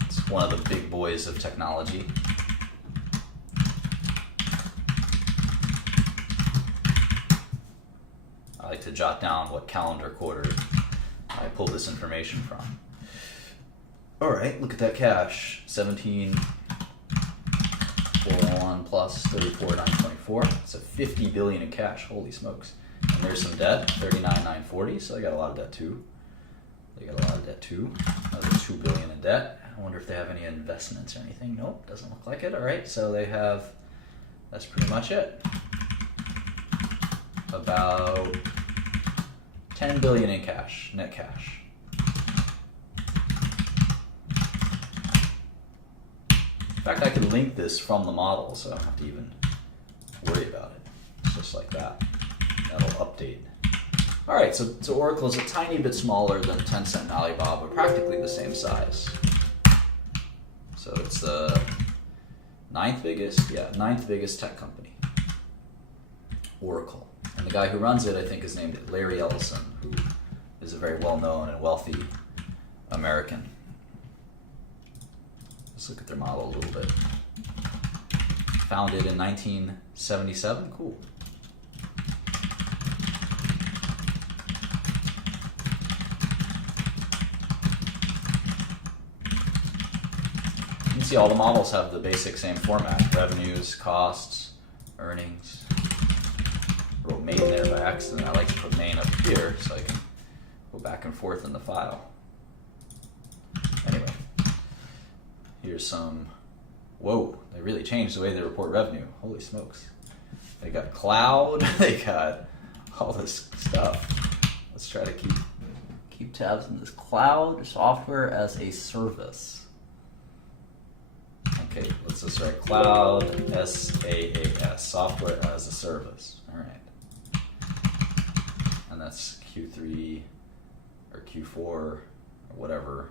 It's one of the big boys of technology. I like to jot down what calendar quarter I pulled this information from. All right, look at that cash. 17,401 plus 34,924. It's a $50 billion in cash. Holy smokes. And there's some debt, 39,940. So they got a lot of debt too. Another $2 billion in debt. I wonder if they have any investments or anything. Nope, doesn't look like it. All right, so they have, that's pretty much it. About 10 billion in cash, net cash. In fact, I could link this from the model, so I don't have to even worry about it. It's just like that. That'll update. All right, so Oracle is a tiny bit smaller than Tencent and Alibaba, practically the same size. So it's the ninth biggest tech company, Oracle. And the guy who runs it, I think, is named Larry Ellison, who is a very well-known and wealthy American. Let's look at their model a little bit. Founded in 1977, cool. See, all the models have the basic same format: revenues, costs, earnings. Wrote made in there by accident, I like to put main up here so I can go back and forth in the file. Anyway, here's some, whoa, they really changed the way they report revenue. Holy smokes. They got cloud, they got all this stuff. Let's try to keep tabs on this. Cloud software as a service. Okay, let's just write cloud SaaS, software as a service. All right. And that's Q3 or Q4 or whatever.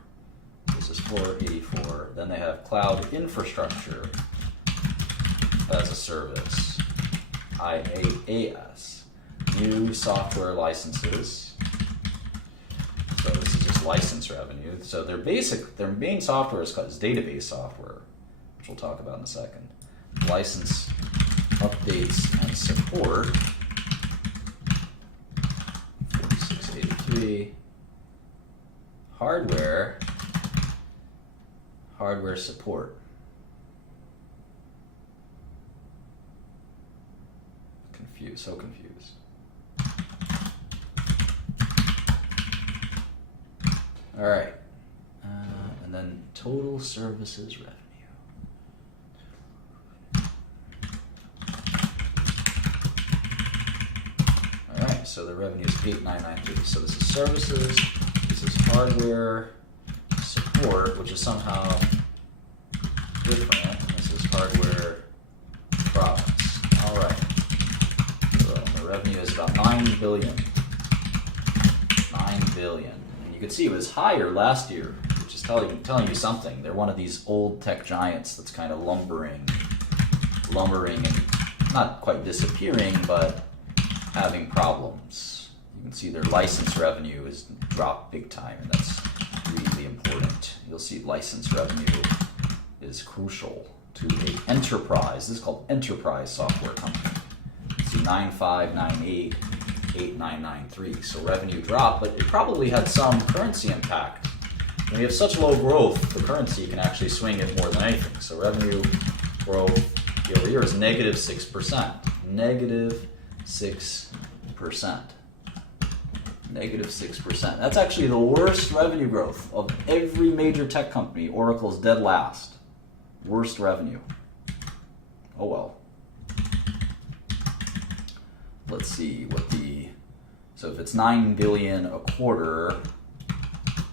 This is 484. Then they have cloud infrastructure as a service, IaaS. New software licenses. So this is just license revenue. So their main software is database software, which we'll talk about in a second. License updates and support, 4683. Hardware support. So confused. All right, and then total services revenue. All right, so the revenue is 8993. So this is services, this is hardware support, which is somehow different, and this is hardware products. All right, so the revenue is about 9 billion. 9 billion. You could see it was higher last year, which is telling you something. They're one of these old tech giants that's kind of lumbering and not quite disappearing, but having problems. You can see their license revenue has dropped big time, and that's really important. You'll see license revenue is crucial to an enterprise. This is called enterprise software company. You see 9598. 8993. So revenue dropped, but it probably had some currency impact. When you have such low growth, the currency can actually swing it more than anything. So revenue growth year over year is negative 6%. Negative 6%. Negative 6%. That's actually the worst revenue growth of every major tech company. Oracle's dead last. Worst revenue. Oh well. Let's see what so if it's 9 billion a quarter,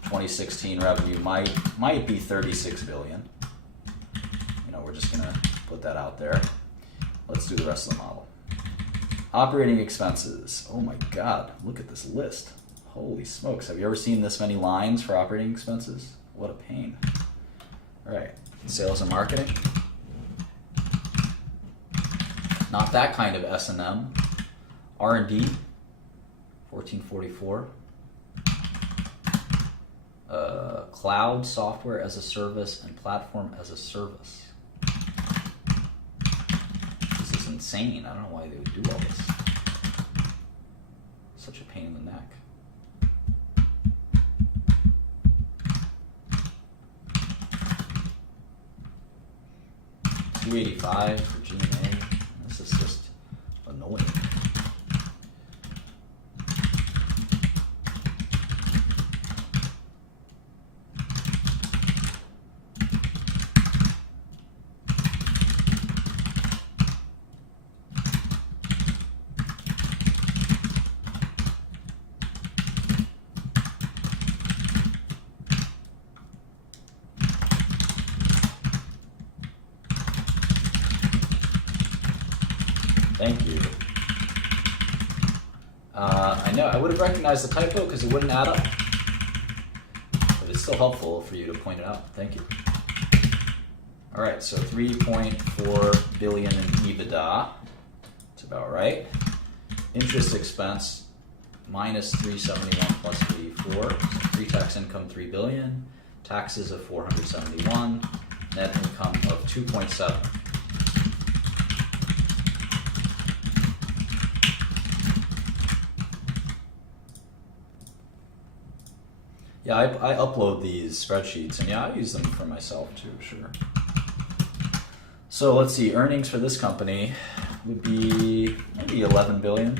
2016 revenue might be 36 billion. You know, we're just gonna put that out there. Let's do the rest of the model. Operating expenses. Oh my God, look at this list. Holy smokes, have you ever seen this many lines for operating expenses? What a pain. All right, sales and marketing. Not that kind of S&M. R&D, 1444. Cloud software as a service and platform as a service. This is insane. I don't know why they would do all this. Such a pain in the neck. $285 for G&A. This is just annoying. Thank you. I know, I would have recognized the typo because it wouldn't add up. But it's still helpful for you to point it out. Thank you. All right, so 3.4 billion in EBITDA. That's about right. Interest expense, minus 371 plus 84. So pre-tax income, 3 billion. Taxes of 471. Net income of 2.7. Yeah, I upload these spreadsheets, and yeah, I use them for myself too, sure. So let's see, earnings for this company would be maybe 11 billion.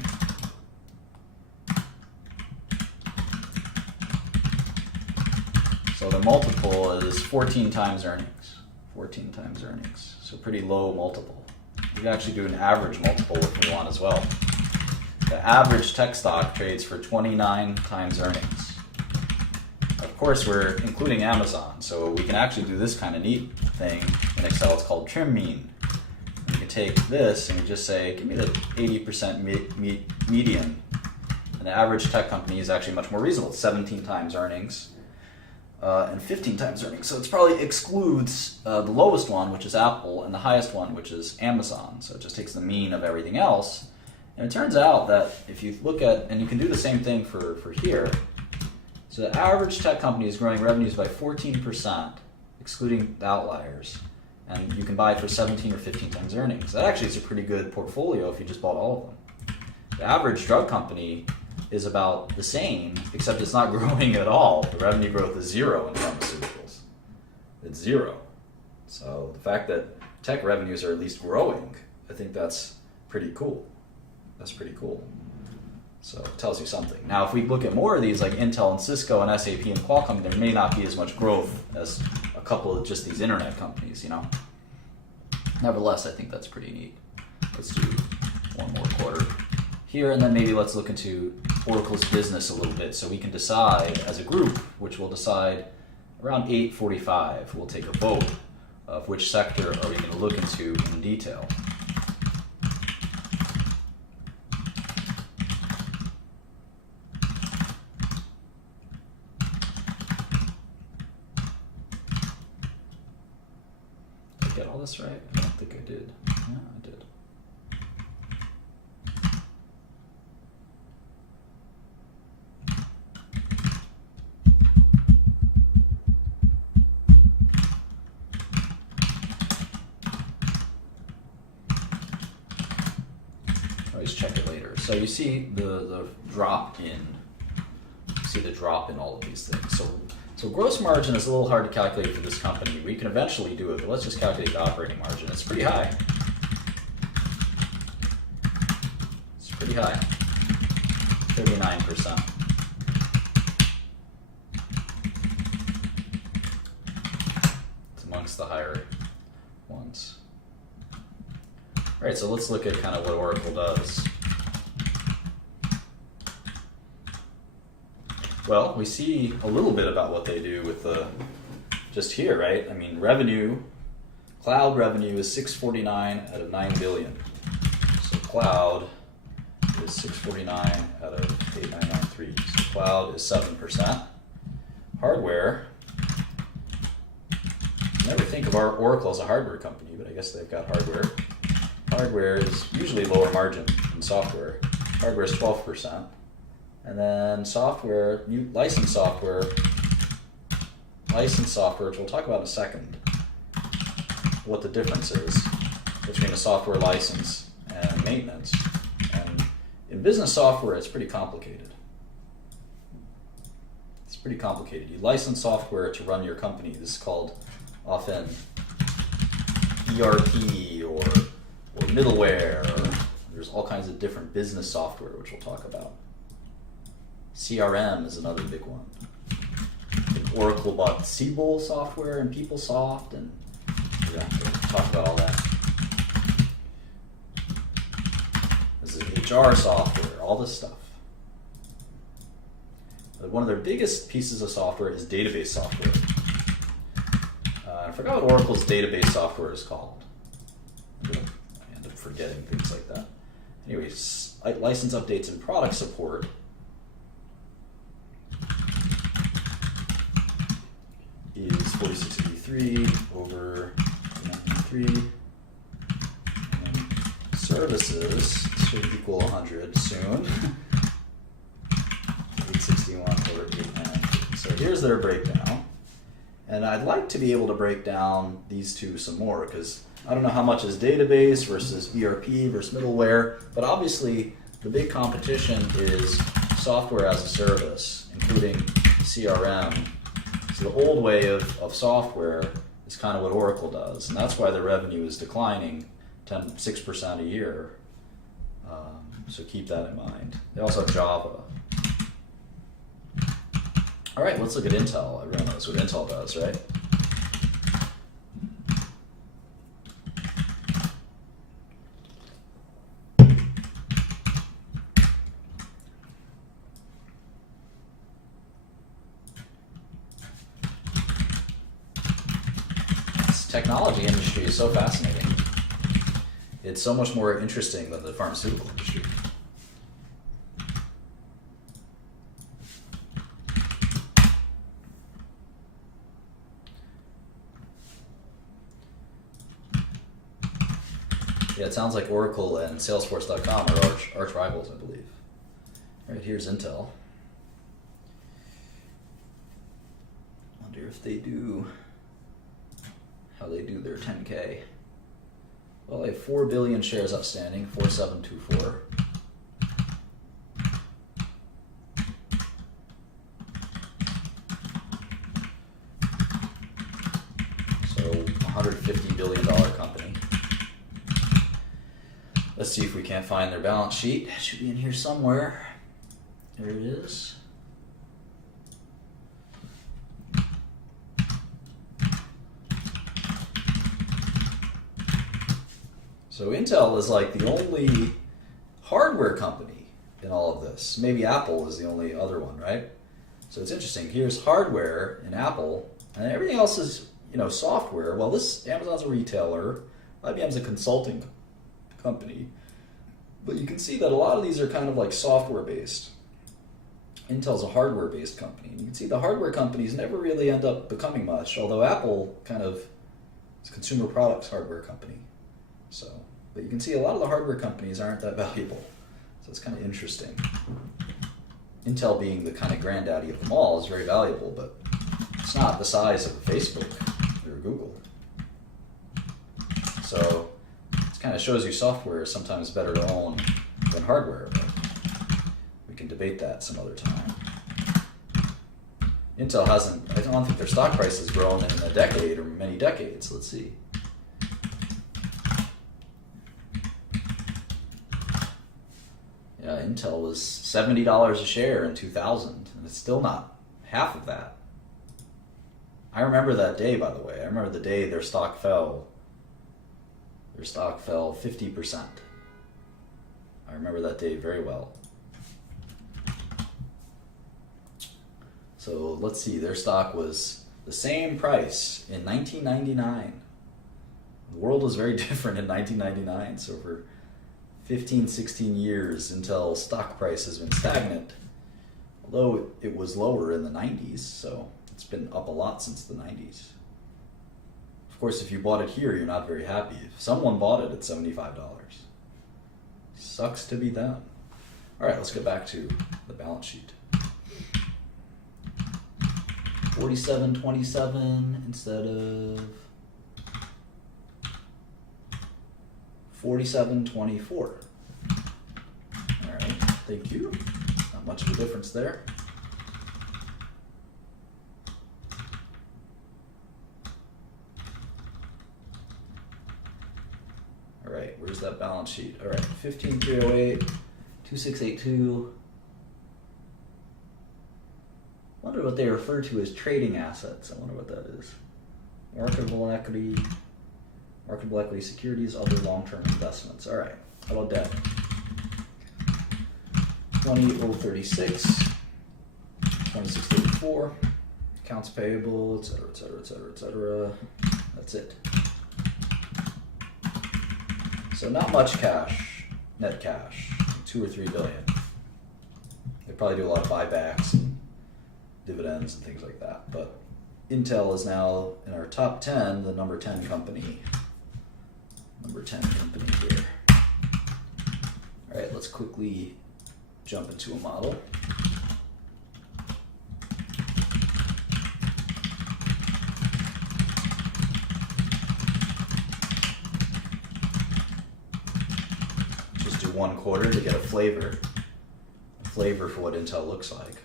So the multiple is 14 times earnings. 14 times earnings. So pretty low multiple. We can actually do an average multiple if we want as well. The average tech stock trades for 29 times earnings. Of course, we're including Amazon, so we can actually do this kind of neat thing in Excel. It's called trim mean. You can take this and you just say, give me the 80% median. And the average tech company is actually much more reasonable. It's 17 times earnings and 15 times earnings. So it probably excludes the lowest one, which is Apple, and the highest one, which is Amazon. So it just takes the mean of everything else. And it turns out that if you look at, and you can do the same thing for here, so the average tech company is growing revenues by 14%, excluding the outliers, and you can buy it for 17 or 15 times earnings. That actually is a pretty good portfolio if you just bought all of them. The average drug company is about the same, except it's not growing at all. The revenue growth is zero in pharmaceuticals. It's zero. So the fact that tech revenues are at least growing, I think that's pretty cool. That's pretty cool. So it tells you something. Now, if we look at more of these, like Intel and Cisco and SAP and Qualcomm, there may not be as much growth as a couple of just these internet companies, you know. Nevertheless, I think that's pretty neat. Let's do one more quarter here, and then maybe let's look into Oracle's business a little bit so we can decide as a group, which we'll decide around 8:45. We'll take a vote of which sector are we going to look into in detail. Get all this right? I don't think I did. Yeah, I did. Always check it later. So you see the drop in. You see the drop in all of these things. So gross margin is a little hard to calculate for this company. We can eventually do it, but let's just calculate the operating margin. It's pretty high. It's pretty high. 39%. It's amongst the higher ones. All right, so let's look at kind of what Oracle does. Well, we see a little bit about what they do with the, just here, right? I mean, revenue, cloud revenue is 649 out of 9 billion. So cloud is 649 out of 8993. So cloud is 7%. Hardware, I never think of our Oracle as a hardware company, but I guess they've got hardware. Hardware is usually lower margin than software. Hardware is 12%. And then software, new licensed software, which we'll talk about in a second, what the difference is between a software license and maintenance. And in business software, it's pretty complicated. It's pretty complicated. You license software to run your company. This is called often ERP or middleware, or there's all kinds of different business software, which we'll talk about. CRM is another big one. I think Oracle bought Siebel software and PeopleSoft, and yeah, we'll talk about all that. This is HR software, all this stuff. But one of their biggest pieces of software is database software. I forgot what Oracle's database software is called. I end up forgetting things like that. Anyways, license updates and product support is 4683 over 93, and services should equal 100 soon. 861 over 890. So here's their breakdown, and I'd like to be able to break down these two some more, because I don't know how much is database versus ERP versus middleware, but obviously the big competition is software as a service, including CRM. So the old way of software is kind of what Oracle does, and that's why the revenue is declining 6% a year. So keep that in mind. They also have Java. All right, let's look at Intel. Everyone knows what Intel does, right? This technology industry is so fascinating. It's so much more interesting than the pharmaceutical industry. Yeah, it sounds like Oracle and Salesforce.com are arch rivals, I believe. All right, here's Intel. Wonder if they do how they do their 10K. Well, they have 4 billion shares outstanding, 4724. So $150 billion company. Let's see if we can't find their balance sheet. It should be in here somewhere. There it is. So Intel is like the only hardware company in all of this. Maybe Apple is the only other one, right? So it's interesting. Here's hardware in Apple, and everything else is, software. Well, Amazon's a retailer. IBM's a consulting company. But you can see that a lot of these are kind of like software-based. Intel's a hardware-based company. And you can see the hardware companies never really end up becoming much, although Apple kind of is a consumer products hardware company. But you can see a lot of the hardware companies aren't that valuable. So it's kind of interesting. Intel being the kind of granddaddy of them all is very valuable, but it's not the size of Facebook or Google. So it kind of shows you software is sometimes better to own than hardware, but we can debate that some other time. Intel hasn't, I don't think their stock price has grown in a decade or many decades. Let's see. Yeah, Intel was $70 a share in 2000, and it's still not half of that. I remember that day, by the way. I remember the day their stock fell. Their stock fell 50%. I remember that day very well. So let's see, their stock was the same price in 1999. The world was very different in 1999, so for 15, 16 years, Intel's stock price has been stagnant, although it was lower in the 90s, so it's been up a lot since the 90s. Of course, if you bought it here, you're not very happy. If someone bought it at $75, sucks to be them. All right, let's get back to the balance sheet. 4727 instead of 4724. All right, thank you. Not much of a difference there. All right, where's that balance sheet? All right, 15308, 2682. I wonder what they refer to as trading assets. I wonder what that is. Marketable equity securities, other long-term investments. All right, how about debt? 20036, 2634, accounts payable, etc., etc., etc., etc. That's it. So not much cash, net cash, 2 or 3 billion. They probably do a lot of buybacks and dividends and things like that. But Intel is now in our top 10, the number 10 company. Number 10 company here. All right, let's quickly jump into a model. Just do 1 quarter to get a flavor for what Intel looks like.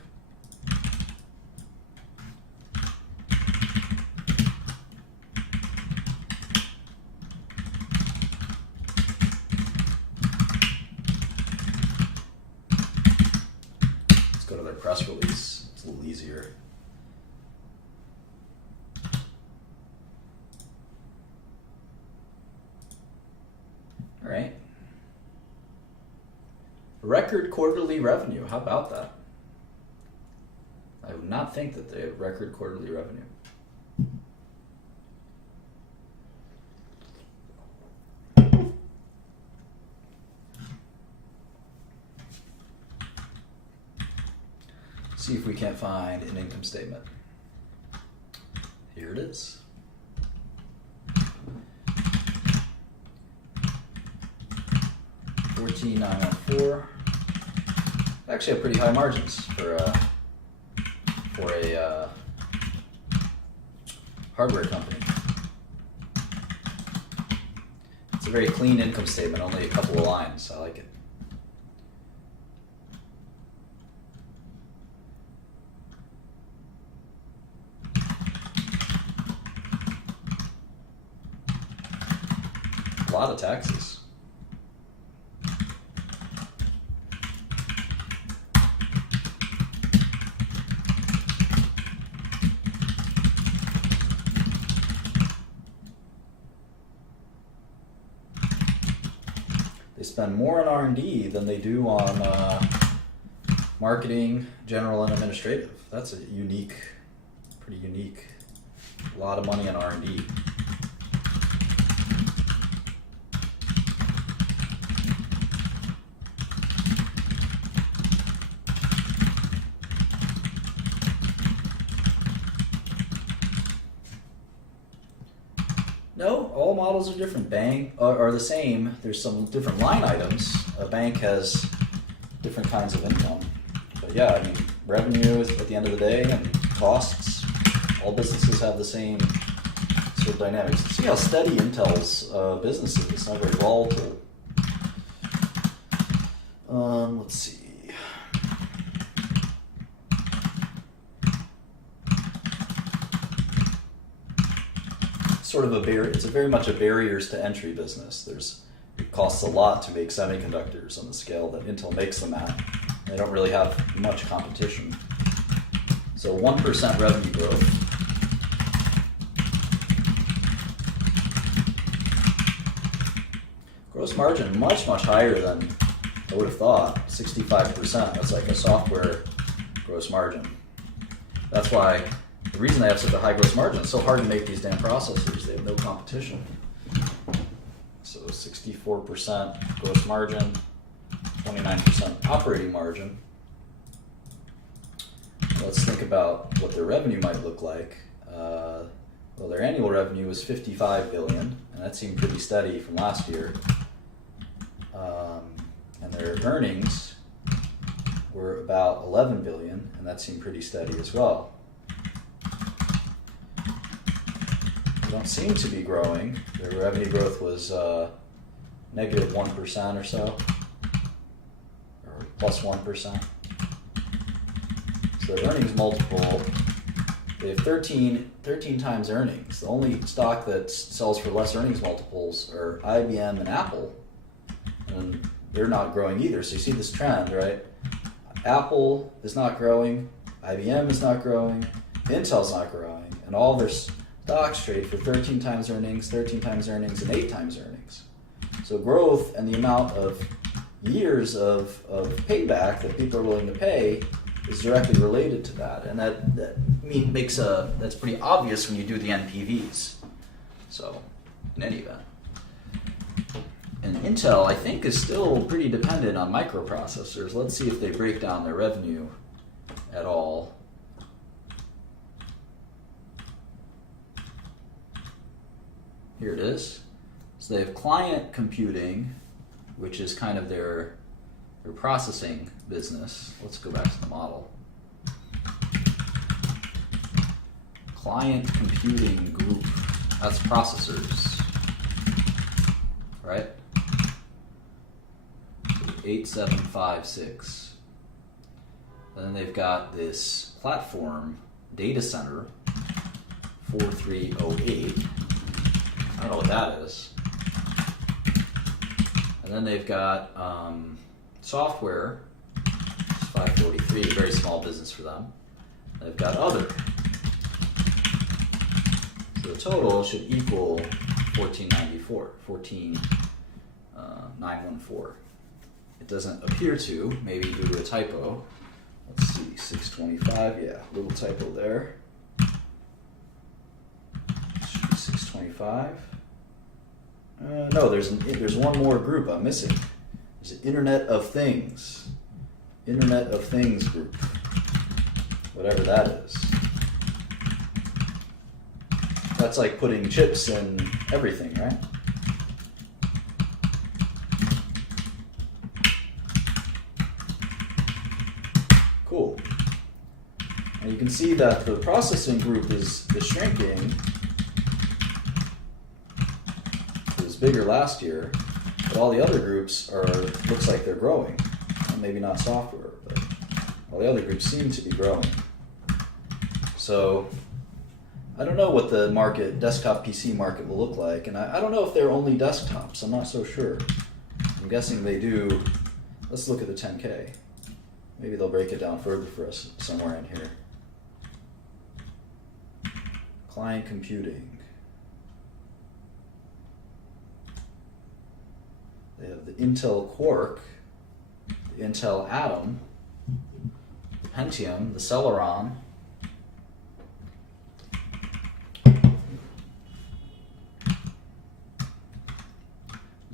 Press release. It's a little easier. Record quarterly revenue. How about that? I would not think that they have record quarterly revenue. See if we can't find an income statement. Here it is. $14,914. Actually, have pretty high margins for a hardware company. It's a very clean income statement, only a couple of lines. I like it. A lot of taxes. They spend more on R&D than they do on marketing, general, and administrative. That's a unique, pretty unique. A lot of money on R&D. No, all models are different. Bank are the same. There's some different line items. A bank has different kinds of income. But yeah, I mean, revenue is at the end of the day, and costs. All businesses have the same sort of dynamics. See how steady Intel's business is. It's not very volatile. Let's see. Sort of a barrier. It's very much a barriers to entry business. It costs a lot to make semiconductors on the scale that Intel makes them at. They don't really have much competition. So 1% revenue growth. Gross margin much higher than I would have thought. 65%. That's like a software gross margin. That's why. The reason they have such a high gross margin, it's so hard to make these damn processors. They have no competition. So 64% gross margin, 29% operating margin. Let's think about what their revenue might look like. Well, their annual revenue was $55 billion, and that seemed pretty steady from last year. And their earnings were about $11 billion, and that seemed pretty steady as well. Don't seem to be growing. Their revenue growth was negative 1% or so, or plus 1%. So their earnings multiple, they have 13 times earnings. The only stock that sells for less earnings multiples are IBM and Apple, and they're not growing either. So you see this trend, right? Apple is not growing, IBM is not growing, Intel's not growing, and all their stocks trade for 13 times earnings, and 8 times earnings. So growth and the amount of years of payback that people are willing to pay is directly related to that, and that's pretty obvious when you do the NPVs. So, in any event, and Intel, I think, is still pretty dependent on microprocessors. Let's see if they break down their revenue at all. Here it is. So they have client computing, which is kind of their processing business. Let's go back to the model. Client computing group, that's processors, right? 8756. And then they've got this platform data center, 4308. I don't know what that is. And then they've got software, 543, a very small business for them. They've got other. So the total should equal 1494, 14914. it doesn't appear to, maybe due to a typo. Let's see, 625, yeah, little typo there. Should be 625. No, there's one more group I'm missing. There's an Internet of Things. Internet of Things group. Whatever that is. That's like putting chips in everything, right? Cool. And you can see that the processing group is shrinking. It was bigger last year, but all the other groups looks like they're growing. Well, maybe not software, but all the other groups seem to be growing. So I don't know what the desktop PC market will look like, and I don't know if they're only desktops. I'm not so sure. I'm guessing they do. Let's look at the 10K. Maybe they'll break it down further for us somewhere in here. Client computing. They have the Intel Quark, the Intel Atom, the Pentium, the Celeron.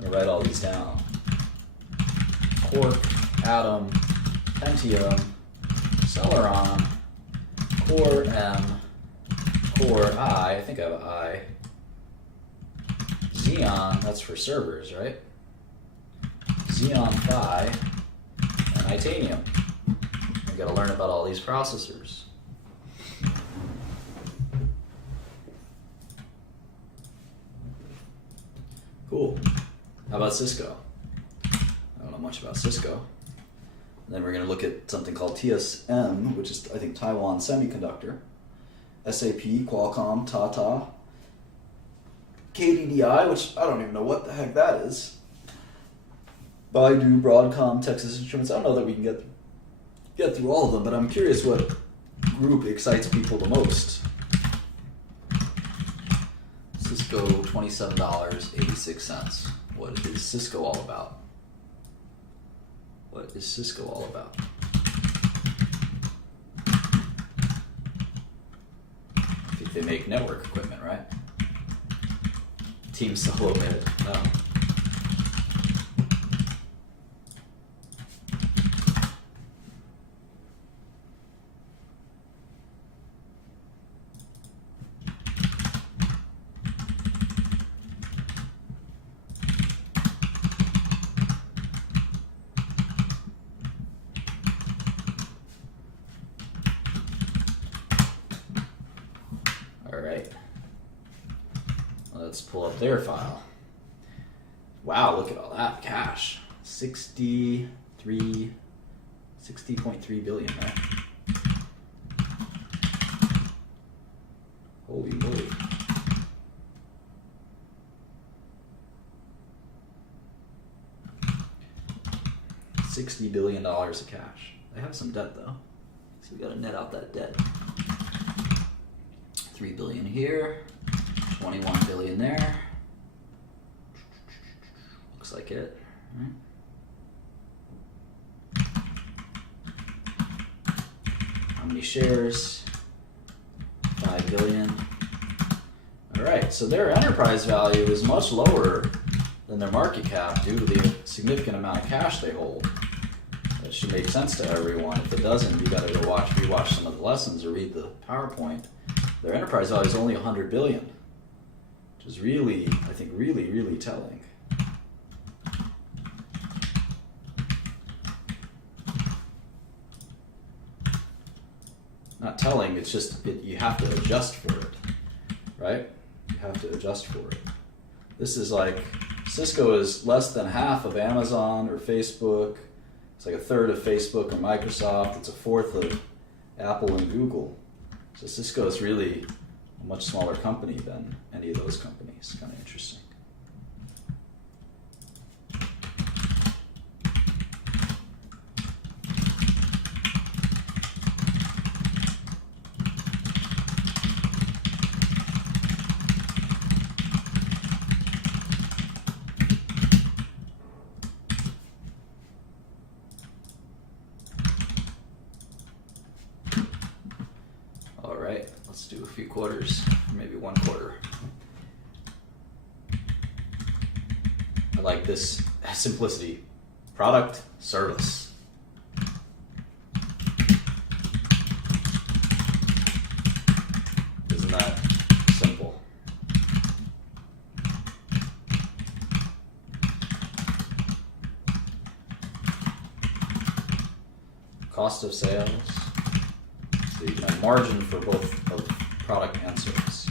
I'm going to write all these down. Quark, Atom, Pentium, Celeron, Core M, Core I think I have an I. Xeon, that's for servers, right? Xeon Phi, and Itanium. I gotta learn about all these processors. Cool. How about Cisco? I don't know much about Cisco. And then we're going to look at something called TSM, which is, I think, Taiwan Semiconductor. SAP, Qualcomm, Tata. KDDI, which I don't even know what the heck that is. Baidu, Broadcom, Texas Instruments. I don't know that we can get through all of them, but I'm curious what group excites people the most. Cisco, $27.86. What is Cisco all about? What is Cisco all about? I think they make network equipment, right? Team Solo mid. No. Let's pull up their file. Wow, look at all that cash. 60.3 billion there. Holy moly. $60 billion of cash. They have some debt though. So we gotta net out that debt. 3 billion here. 21 billion there. Looks like it. Right. How many shares? 5 billion. All right, so their enterprise value is much lower than their market cap due to the significant amount of cash they hold. That should make sense to everyone. If it doesn't, you gotta go rewatch some of the lessons or read the PowerPoint. Their enterprise value is only 100 billion. Is really, I think, really telling. Not telling, it's just, you have to adjust for it, right? You have to adjust for it. This is like, Cisco is less than half of Amazon or Facebook. It's like a third of Facebook or Microsoft. It's a fourth of Apple and Google. So Cisco is really a much smaller company than any of those companies. Kind of interesting. do a few quarters, or maybe 1 quarter. I like this simplicity. Product, service. Isn't that simple? Cost of sales. So you can have margin for both of product and service.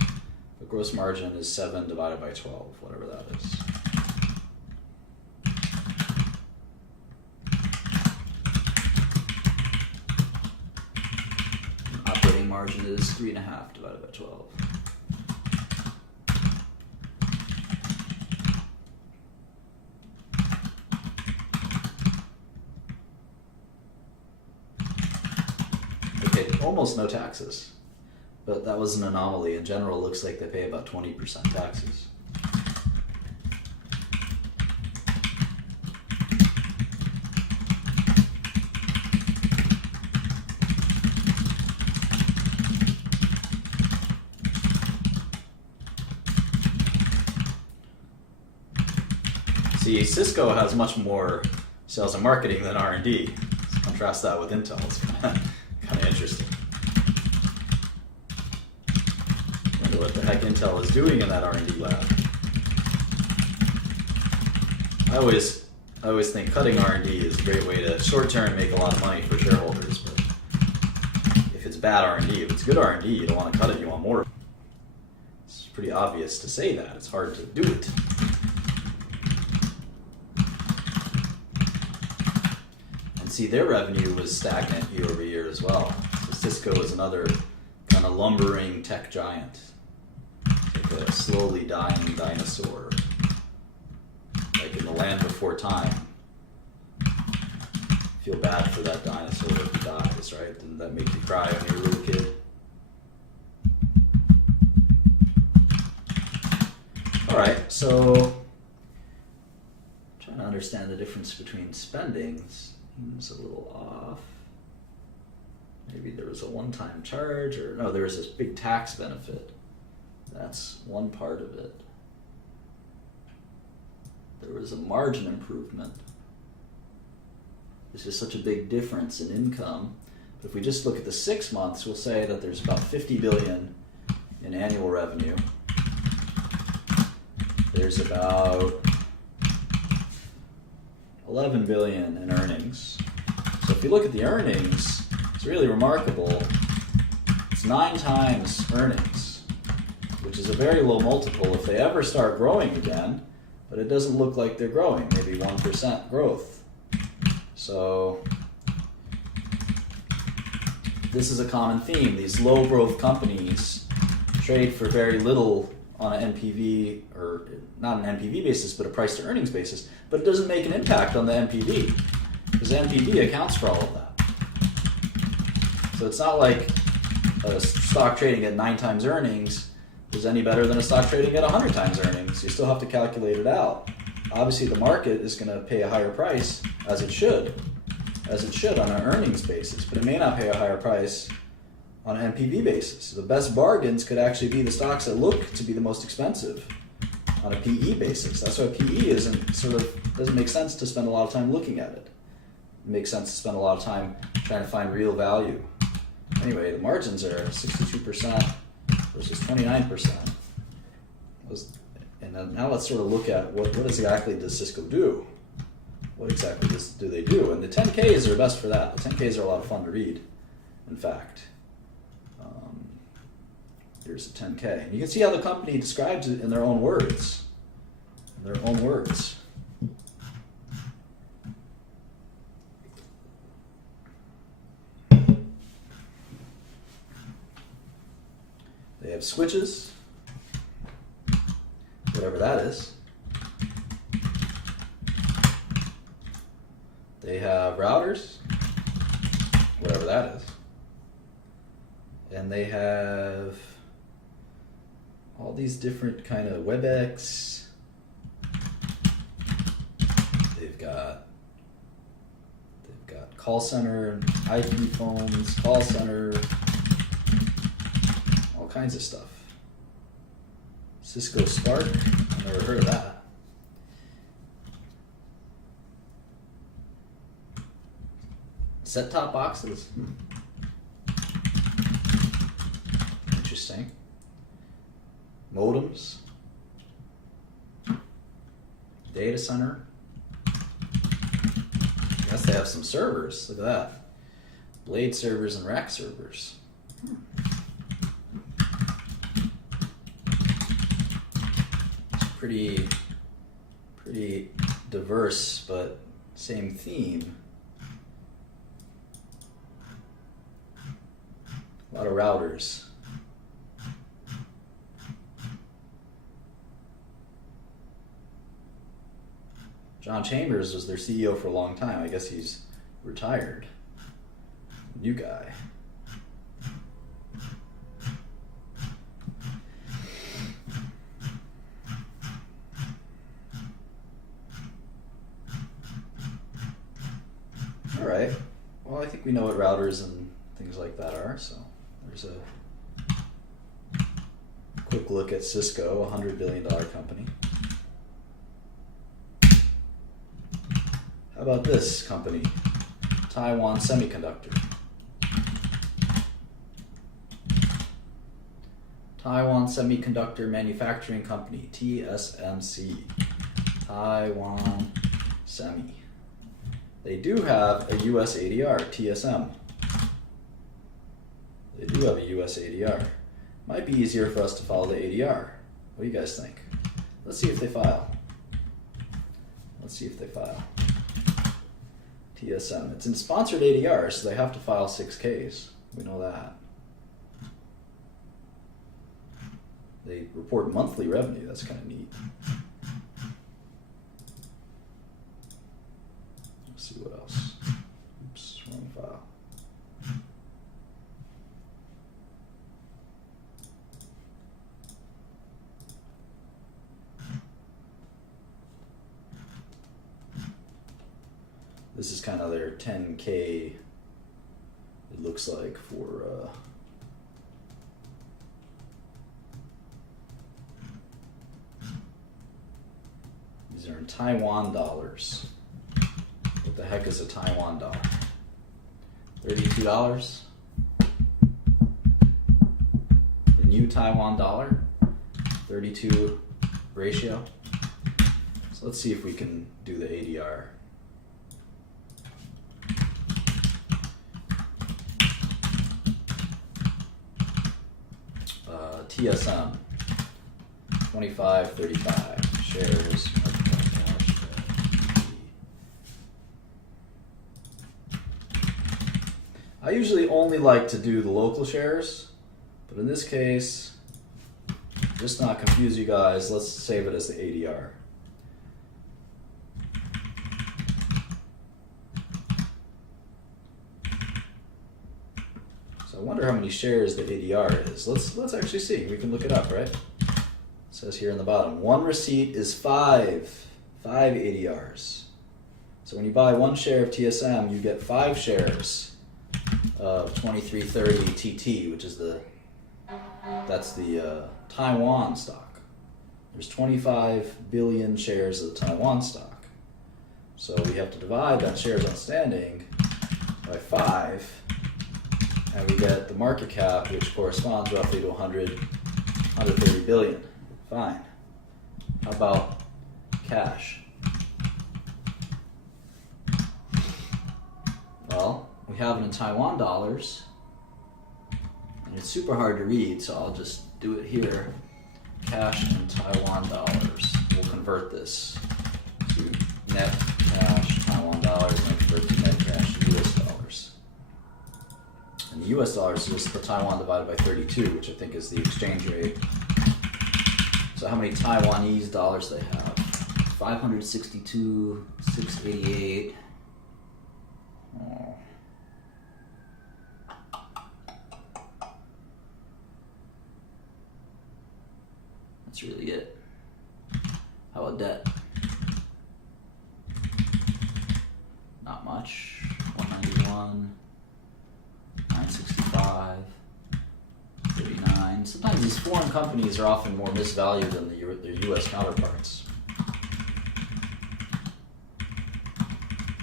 The gross margin is 7 divided by 12, whatever that is. Operating margin is 3.5 divided by 12. Okay, almost no taxes. But that was an anomaly. In general, it looks like they pay about 20% taxes. See, Cisco has much more sales and marketing than R&D. Let's contrast that with Intel. It's kind of interesting. Wonder what the heck Intel is doing in that R&D lab. I always think cutting R&D is a great way to short-term make a lot of money for shareholders. But if it's bad R&D, if it's good R&D, you don't want to cut it. You want more. It's pretty obvious to say that. It's hard to do it. See, their revenue was stagnant year over year as well. So Cisco is another kind of lumbering tech giant, like a slowly dying dinosaur, like in the land before time. Feel bad for that dinosaur if he dies, right? Didn't that make you cry when you were a little kid? All right, so trying to understand the difference between spendings. Seems a little off. Maybe there was a one-time charge, or no, there was this big tax benefit. That's one part of it. There was a margin improvement. This is such a big difference in income. But if we just look at the 6 months, we'll say that there's about 50 billion in annual revenue. There's about 11 billion in earnings. So if you look at the earnings, it's really remarkable. It's 9 times earnings, which is a very low multiple if they ever start growing again, but it doesn't look like they're growing, maybe 1% growth. So this is a common theme. These low growth companies trade for very little on an NPV, or not an NPV basis, but a price to earnings basis, but it doesn't make an impact on the NPV, because the NPV accounts for all of that. So it's not like a stock trading at 9 times earnings is any better than a stock trading at 100 times earnings. You still have to calculate it out. Obviously the market is going to pay a higher price, as it should on an earnings basis, but it may not pay a higher price on an NPV basis. The best bargains could actually be the stocks that look to be the most expensive on a PE basis. That's why PE doesn't make sense to spend a lot of time looking at it. It makes sense to spend a lot of time trying to find real value. Anyway, the margins are 62% versus 29%. And then now let's sort of look at what exactly does Cisco do? What exactly do they do? And the 10Ks are best for that. The 10Ks are a lot of fun to read, in fact. Here's a 10K. And you can see how the company describes it in their own words. They have switches, whatever that is. They have routers, whatever that is. And they have all these different kind of WebEx. They've got call center, IP phones, call center, all kinds of stuff. Cisco Spark, I've never heard of that. Set-top boxes? Interesting. Modems. Data center. I guess they have some servers. Look at that. Blade servers and rack servers. It's pretty diverse, but same theme. A lot of routers. John Chambers was their CEO for a long time. I guess he's retired. New guy. All right. Well, I think we know what routers and things like that are, so there's a quick look at Cisco, a $100 billion company. How about this company? Taiwan Semiconductor. Taiwan Semiconductor Manufacturing Company, TSMC. Taiwan Semi. They do have a US ADR, TSM. They do have a US ADR. Might be easier for us to follow the ADR. What do you guys think? Let's see if they file. Let's see if they file. TSM. It's in sponsored ADR, so they have to file 6Ks. We know that. They report monthly revenue. That's kind of neat. Let's see what else. Oops, wrong file. This is kind of their 10K, it looks like, for these are in Taiwan dollars. What the heck is a Taiwan dollar? $32? The new Taiwan dollar? 32 ratio. So let's see if we can do the ADR. TSM 2535 shares. I usually only like to do the local shares, but in this case, just not confuse you guys, let's save it as the ADR. I wonder how many shares the ADR is. Let's actually see. We can look it up, right? It says here in the bottom, one receipt is five ADRs. So when you buy one share of TSM, you get 5 shares of 2330 TT, which is that's the Taiwan stock. There's 25 billion shares of Taiwan stock. So we have to divide that shares outstanding by 5. And we get the market cap, which corresponds roughly to 130 billion. Fine. How about cash? Well, we have it in Taiwan dollars, and it's super hard to read, so I'll just do it here. Cash in Taiwan dollars. We'll convert this to net cash Taiwan dollars and convert to net cash US dollars. And the US dollars is just the Taiwan divided by 32, which I think is the exchange rate. So how many Taiwanese dollars they have? 562, 688. Oh. That's really it. How about debt? Not much. 191, 965, 39. So sometimes these foreign companies are often more misvalued than their U.S. counterparts.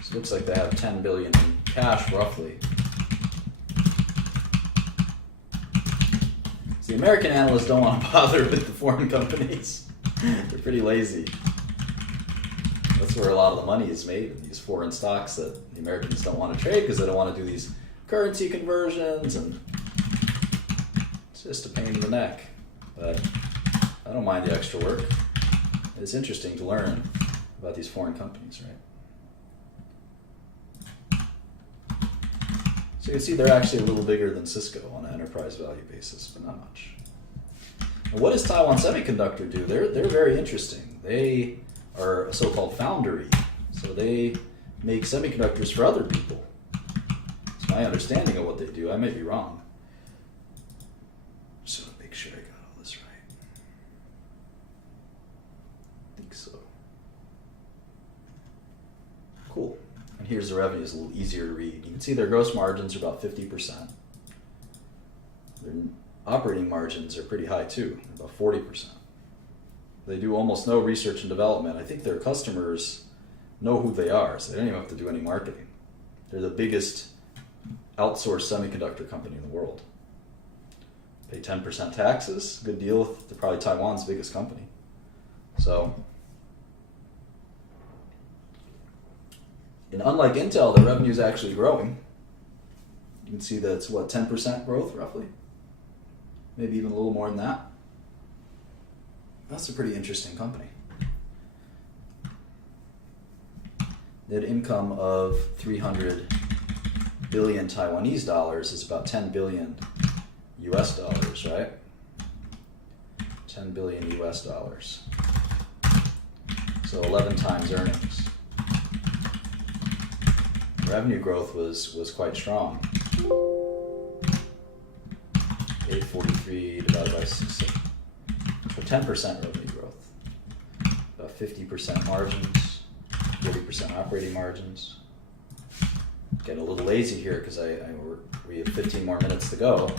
So it looks like they have 10 billion in cash, roughly. So the American analysts don't want to bother with the foreign companies. They're pretty lazy. That's where a lot of the money is made, in these foreign stocks that the Americans don't want to trade because they don't want to do these currency conversions, and it's just a pain in the neck. But I don't mind the extra work. It's interesting to learn about these foreign companies, right? So you can see they're actually a little bigger than Cisco on an enterprise value basis, but not much. And what does Taiwan Semiconductor do? They're very interesting. They are a so-called foundry. So they make semiconductors for other people. It's my understanding of what they do. I may be wrong. Just want to make sure I got all this right. I think so. Cool. And here's the revenue. It's a little easier to read. You can see their gross margins are about 50%. Their operating margins are pretty high too, about 40%. They do almost no research and development. I think their customers know who they are, so they don't even have to do any marketing. They're the biggest outsourced semiconductor company in the world. Pay 10% taxes, good deal. They're probably Taiwan's biggest company. So, and unlike Intel, their revenue is actually growing. You can see that it's what, 10% growth roughly? Maybe even a little more than that. That's a pretty interesting company. Net income of 300 billion Taiwanese dollars is about 10 billion US dollars, right? 10 billion US dollars. So 11 times earnings. Revenue growth was quite strong. 843 divided by 6. So 10% revenue growth. About 50% margins, 40% operating margins. Getting a little lazy here because we have 15 more minutes to go.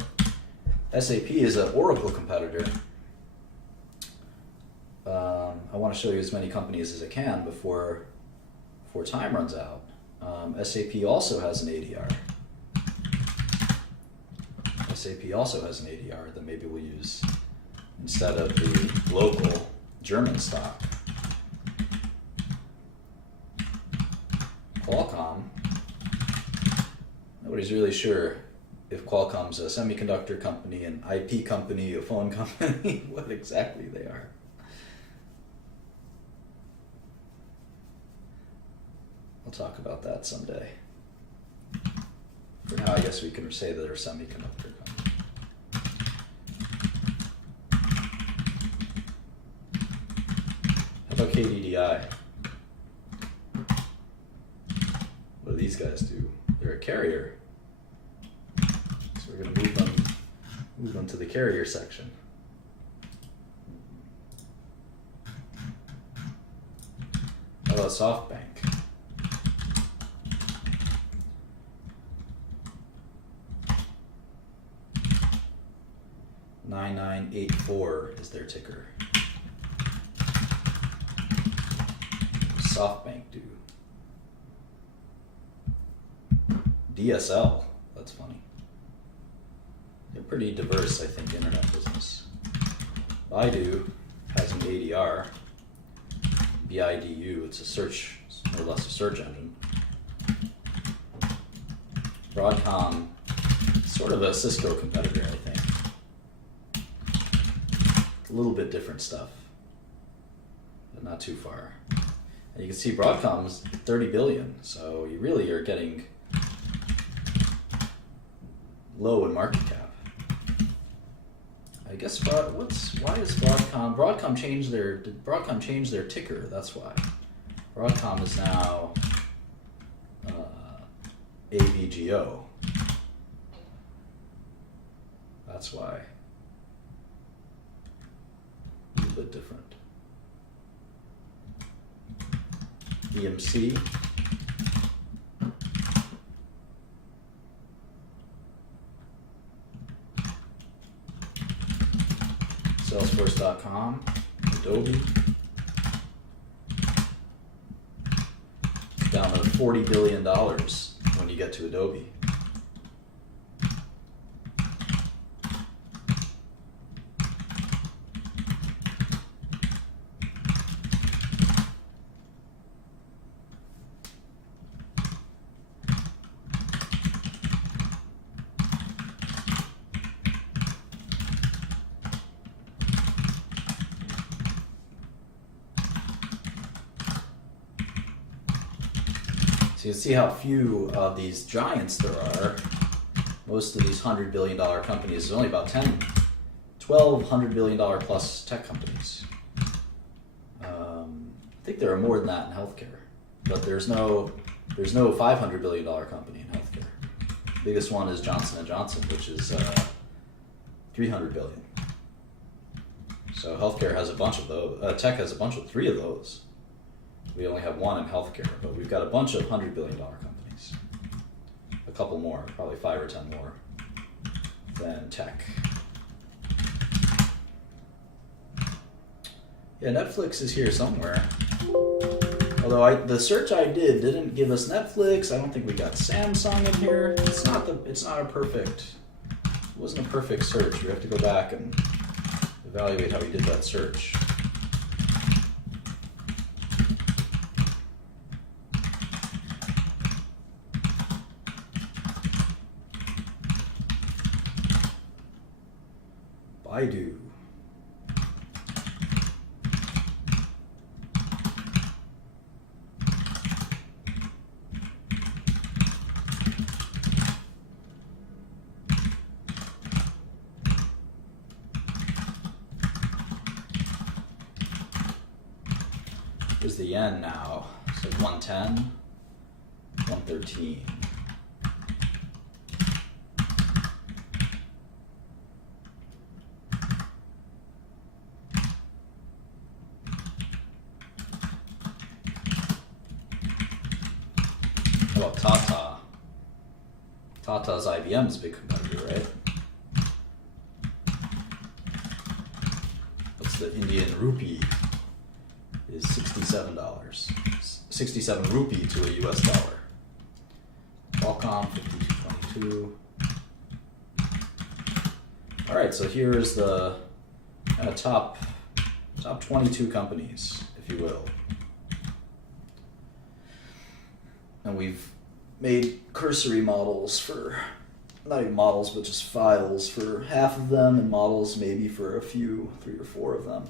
SAP is an Oracle competitor. I want to show you as many companies as I can before time runs out. SAP also has an ADR. SAP also has an ADR that maybe we'll use instead of the local German stock. Qualcomm, nobody's really sure if Qualcomm's a semiconductor company, an IP company, a phone company, what exactly they are. We'll talk about that someday. For now, I guess we can say that they're a semiconductor company. How about KDDI? What do these guys do? They're a carrier. So we're going to move them to the carrier section. How about SoftBank? $9984 is their ticker. SoftBank do. DSL, that's funny. They're pretty diverse, I think, internet business. Baidu has an ADR. BIDU, it's a search, more or less a search engine. Broadcom, sort of a Cisco competitor, I think. A little bit different stuff, but not too far. And you can see Broadcom's 30 billion, so you really are getting low in market cap. I guess why is Broadcom did Broadcom change their ticker? That's why. Broadcom is now ABGO. That's why. A little bit different. EMC. Salesforce.com, Adobe. It's down to $40 billion when you get to Adobe. So you can see how few of these giants there are. Most of these $100 billion companies, there's only about 12 $100 billion plus tech companies. I think there are more than that in healthcare, but there's no $500 billion company in healthcare. The biggest one is Johnson & Johnson, which is $300 billion. So healthcare has a bunch of those. Tech has three of those. We only have one in healthcare, but we've got a bunch of $100 billion companies. A couple more, probably 5 or 10 more than tech. Yeah, Netflix is here somewhere. Although the search I did didn't give us Netflix. I don't think we got Samsung in here. It wasn't a perfect search. We have to go back and evaluate how we did that search. Baidu. Here's the yen now. So 110, 113. How about Tata? Tata's IBM's a big competitor, right? What's the Indian rupee? Is $67. 67 rupee to a US dollar. Qualcomm 5222. All right, so here's the top 22 companies, if you will. And we've made cursory models for, not even models, but just files for half of them, and models maybe for a few, 3 or 4 of them.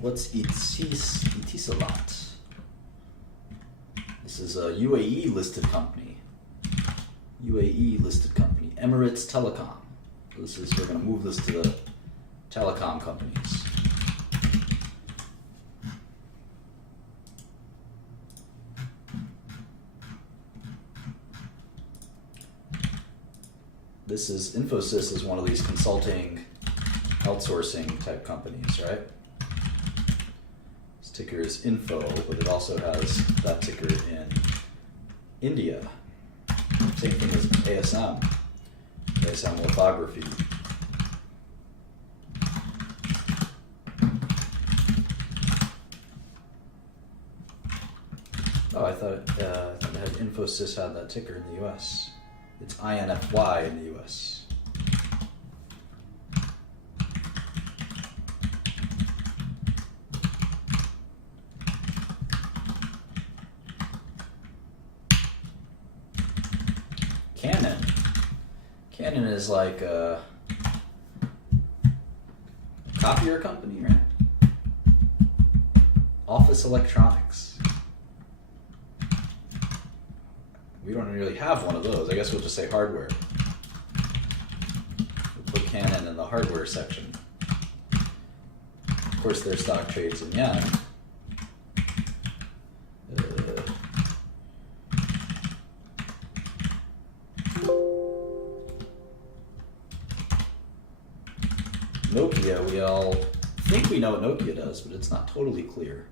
What's Etisalat? This is a UAE listed company. Emirates Telecom. We're going to move this to the telecom companies. Infosys is one of these consulting, outsourcing type companies, right? This ticker is Info, but it also has that ticker in India. Same thing as ASM Lithography. Oh, I thought Infosys had that ticker in the U.S. It's INFY in the U.S. Canon is like a copier company, right? Office electronics. We don't really have one of those. I guess we'll just say hardware. We'll put Canon in the hardware section. Of course, their stock trades in yen. Nokia, we all think we know what Nokia does, but it's not totally clear.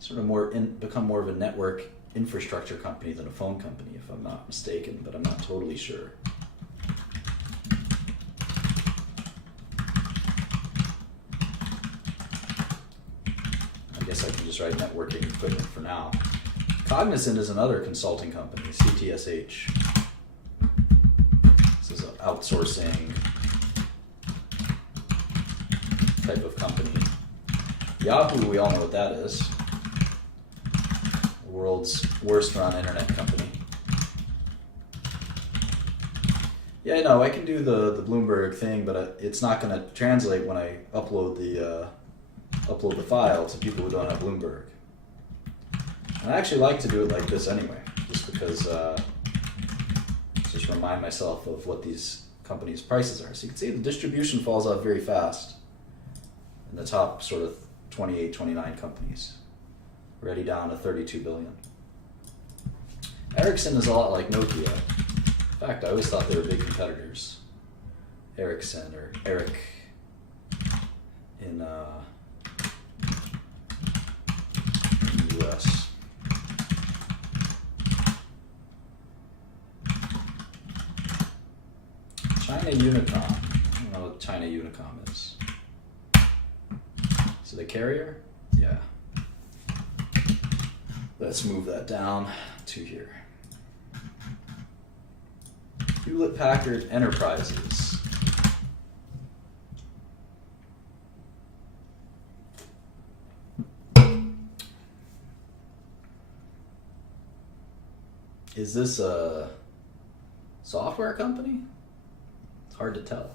Sort of become more of a network infrastructure company than a phone company, if I'm not mistaken, but I'm not totally sure. I guess I can just write networking equipment for now. Cognizant is another consulting company, CTSH. This is an outsourcing type of company. Yahoo, we all know what that is. The world's worst run internet company. Yeah, no, I can do the Bloomberg thing, but it's not going to translate when I upload the file to people who don't have Bloomberg. And I actually like to do it like this anyway, just because just remind myself of what these companies' prices are. So you can see the distribution falls off very fast in the top sort of 28, 29 companies, already down to 32 billion. Ericsson is a lot like Nokia. In fact, I always thought they were big competitors. Ericsson, or Eric in the US. China Unicom. I don't know what China Unicom is. Is it a carrier? Yeah. Let's move that down to here. Hewlett Packard Enterprises. Is this a software company? It's hard to tell.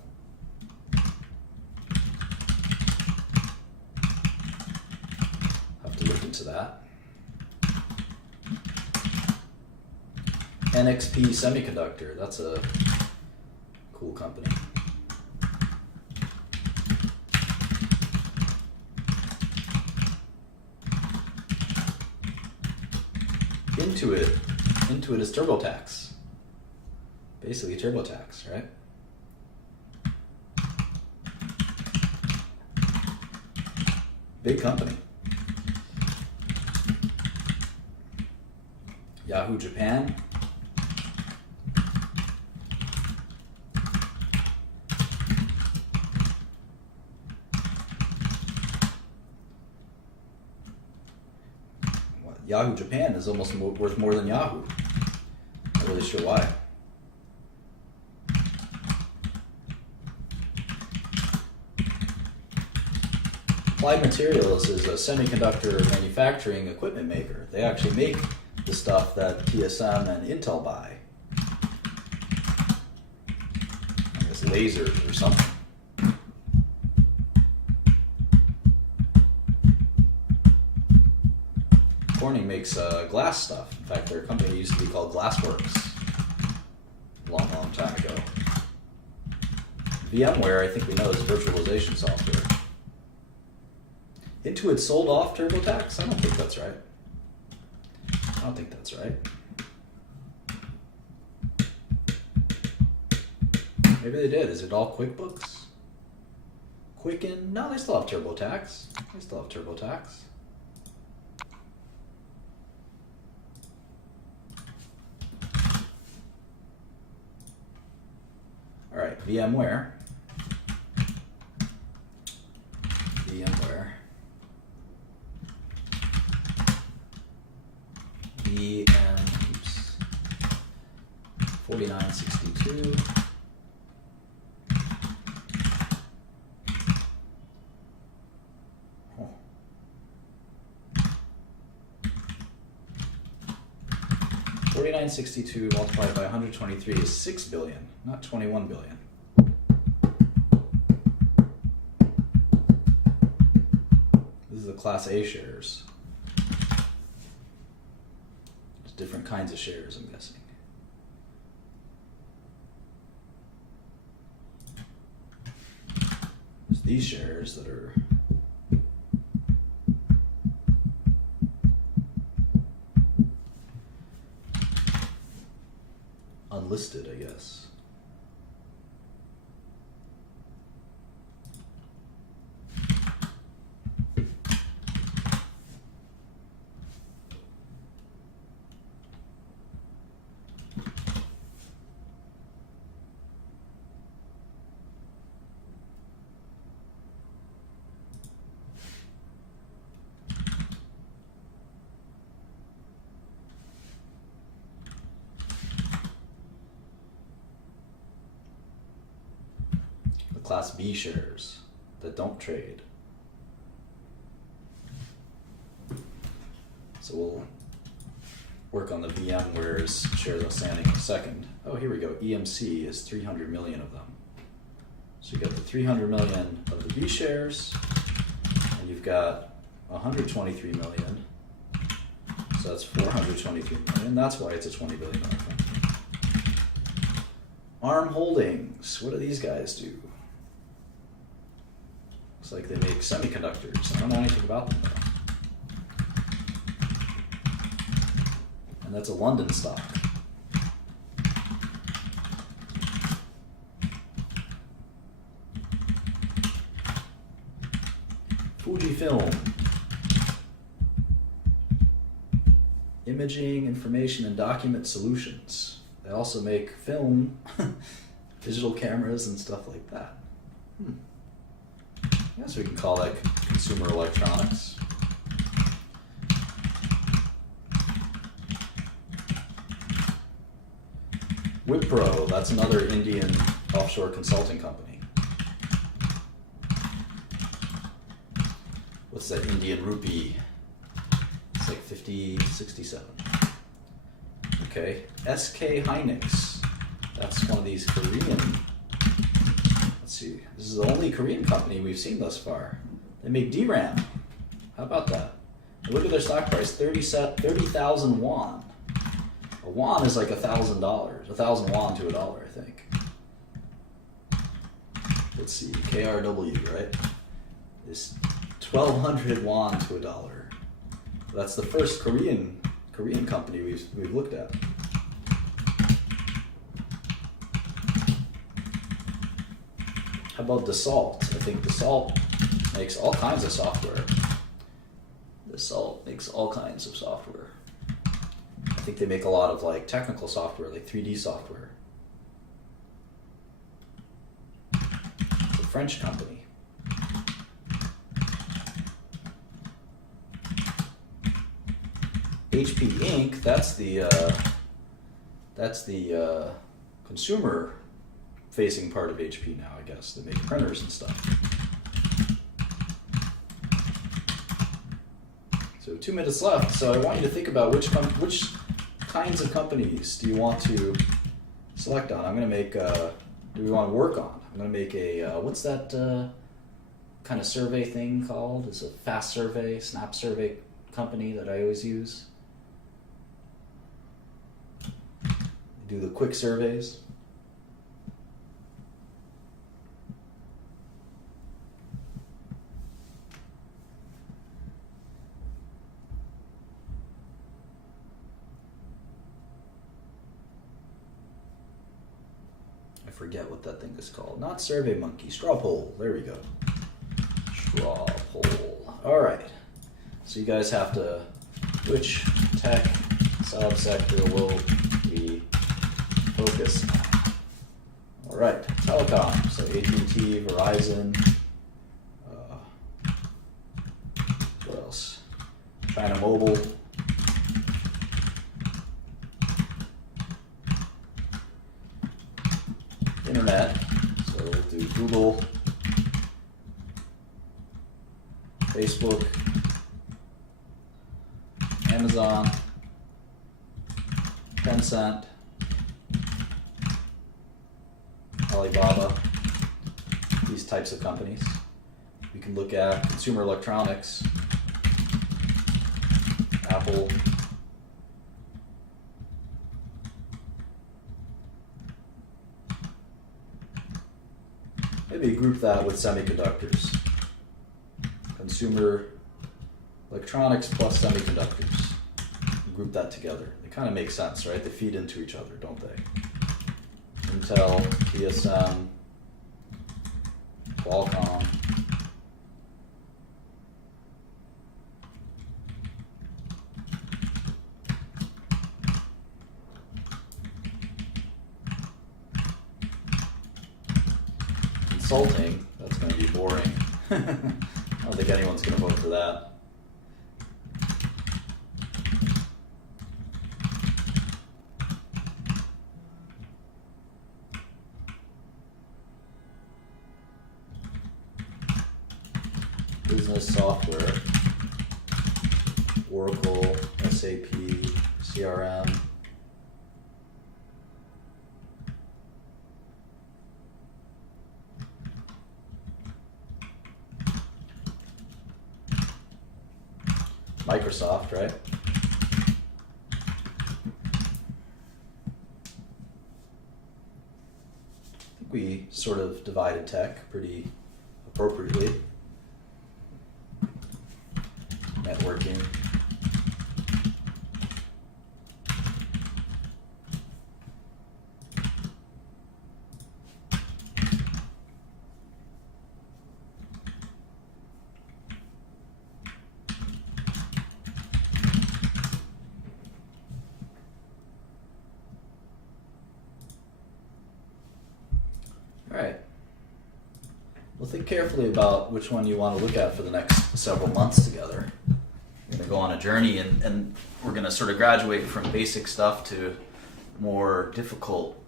Have to look into that. NXP Semiconductor, that's a cool company. Intuit is TurboTax. Basically TurboTax, right? Big company. Yahoo Japan. Yahoo Japan is almost worth more than Yahoo. Not really sure why. Applied Materials is a semiconductor manufacturing equipment maker. They actually make the stuff that TSM and Intel buy. I guess lasers or something. Corning makes glass stuff. In fact, their company used to be called Glassworks a long, long time ago. VMware, I think we know, is virtualization software. Intuit sold off TurboTax? I don't think that's right. I don't think that's right. Maybe they did. Is it all QuickBooks? Quicken? No, they still have TurboTax. They still have TurboTax. All right, VMware. oops. 4962. Oh. 4962 multiplied by 123 is 6 billion, not 21 billion. This is the Class A shares. There's different kinds of shares, I'm guessing. There's these shares that are unlisted, I guess. Class B shares that don't trade. So we'll work on the VMware's shares outstanding in a second. Oh, here we go. EMC is 300 million of them. So you got the 300 million of the B shares, and you've got 123 million. So that's 423 million. That's why it's a $20 billion company. ARM Holdings. What do these guys do? Looks like they make semiconductors. I don't know anything about them though. And that's a London stock. Fujifilm. Imaging, information, and document solutions. They also make film, digital cameras, and stuff like that. I guess we can call that consumer electronics. Wipro, that's another Indian offshore consulting company. What's that Indian rupee? It's like 50, 67. Okay, SK Hynix. That's one of these Korean. Let's see, this is the only Korean company we've seen thus far. They make DRAM. How about that? And look at their stock price, 30,000 won. A won is like $1,000. 1,000 won to $1, I think. Let's see, KRW, right? Is 1,200 won to $1. That's the first Korean company we've looked at. How about Dassault? I think Dassault makes all kinds of software. Dassault makes all kinds of software. I think they make a lot of like technical software, like 3D software. It's a French company. HP Inc. That's the consumer facing part of HP now, I guess. They make printers and stuff. So 2 minutes left. So I want you to think about which kinds of companies do you want to select on. I'm going to make, do we want to work on? I'm going to make a, what's that kind of survey thing called? It's a fast survey, snap survey company that I always use. Do the quick surveys. I forget what that thing is called. Not Survey Monkey, Straw Poll. There we go. Straw Poll. All right. So you guys have to, which tech subsector will we focus on? All right, telecom. So AT&T, Verizon. What else? China Mobile. Internet. So we'll do Google, Facebook, Amazon, Tencent, Alibaba, these types of companies. We can look at consumer electronics, Apple, maybe group that with semiconductors. Consumer electronics plus semiconductors. Group that together. They kind of make sense, right? They feed into each other, don't they? Intel, TSM, Qualcomm. Consulting, that's going to be boring. I don't think anyone's going to vote for that. business software, Oracle, SAP, CRM. Microsoft, right? I think we sort of divided tech pretty appropriately. Networking. Alright. Well, think carefully about which one you want to look at for the next several months together. We're going to go on a journey and we're going to sort of graduate from basic stuff to more difficult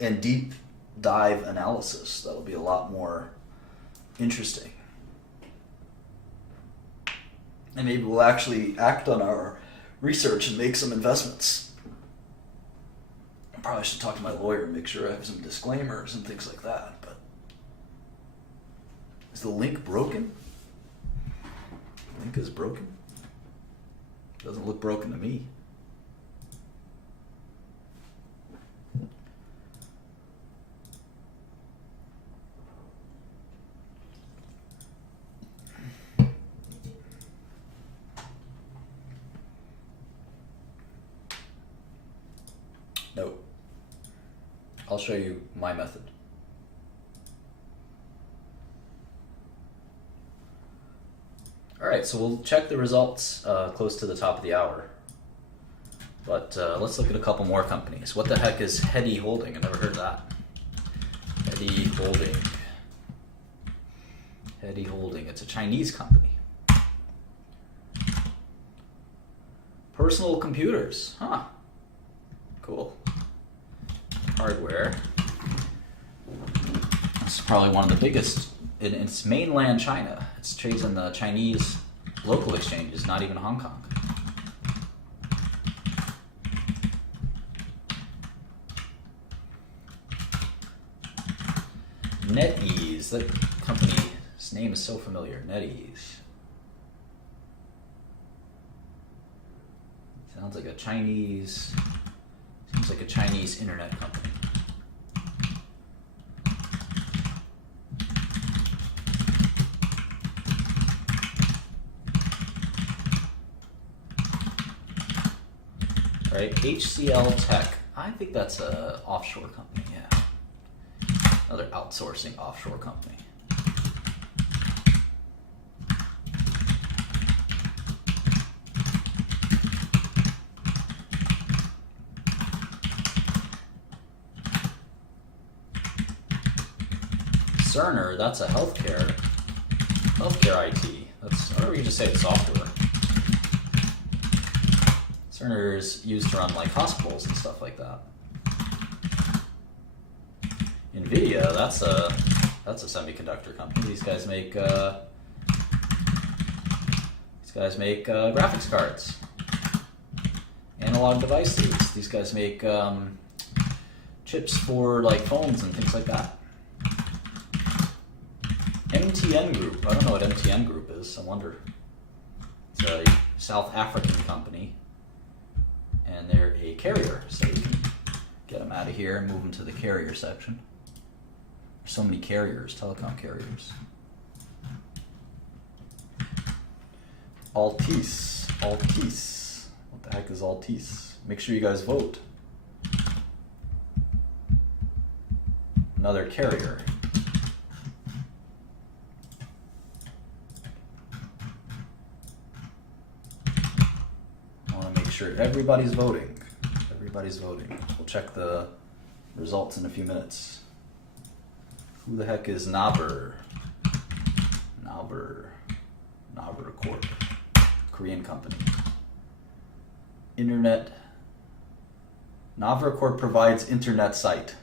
and deep dive analysis. That'll be a lot more interesting. And maybe we'll actually act on our research and make some investments. I probably should talk to my lawyer and make sure I have some disclaimers and things like that. But is the link broken? The link is broken? Doesn't look broken to me. No. I'll show you my method. Alright, so we'll check the results close to the top of the hour. But let's look at a couple more companies. What the heck is Hedy Holding? I never heard that. Hedy Holding. Hedy Holding. It's a Chinese company. Personal computers. Huh. Cool. Hardware. This is probably one of the biggest in its mainland China. It trades in the Chinese local exchanges, not even Hong Kong. NetEase. That company's name is so familiar. NetEase. Sounds like a Chinese. Seems like a Chinese internet company. Right, HCL Tech. I think that's a offshore company, yeah. Another outsourcing offshore company. Cerner, that's a healthcare IT. Or you just say it's software. Cerner is used to run like hospitals and stuff like that. Nvidia, that's a semiconductor company. These guys make graphics cards, analog devices. These guys make chips for like phones and things like that. MTN Group. I don't know what MTN Group is. I wonder. It's a South African company. And they're a carrier, so we can get them out of here and move them to the carrier section. There's so many carriers, telecom carriers. Altice. What the heck is Altice? Make sure you guys vote. Another carrier. Sure, everybody's voting. We'll check the results in a few minutes. Who the heck is Naver Corp, Korean company. Naver Corp provides internet site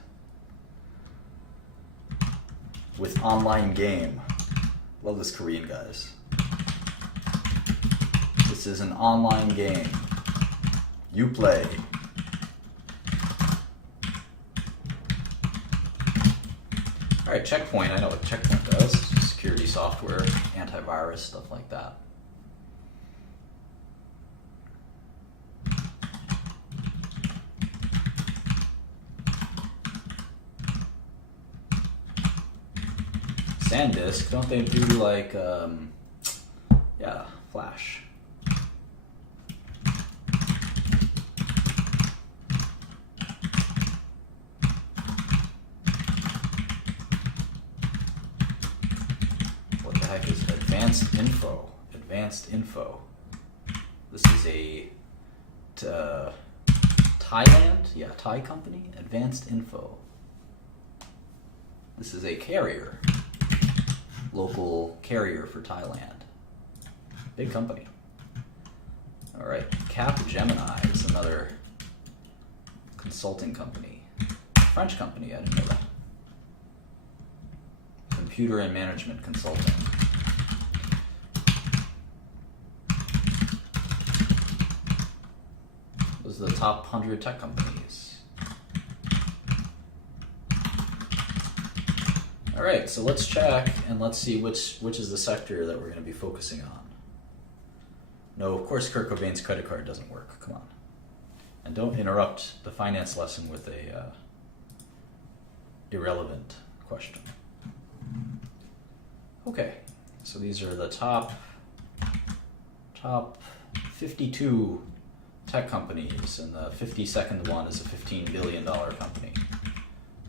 with online game, Love this Korean, guys. This is an online game. You play. All right, Checkpoint. I know what Checkpoint does. Security software, antivirus, stuff like that. SanDisk, don't they do like, yeah, Flash? What the heck is Advanced Info? Advanced Info. This is a Thailand, yeah, Thai company. Advanced Info. This is a carrier. Local carrier for Thailand. Big company. All right, Capgemini is another consulting company. French company, I didn't know that. Computer and management consulting. Those are the top 100 tech companies. All right, so let's check and let's see which is the sector that we're going to be focusing on. No, of course Kurt Cobain's credit card doesn't work. Come on. And don't interrupt the finance lesson with a irrelevant question. Okay, so these are the top 52 tech companies, and the 52nd one is a $15 billion company.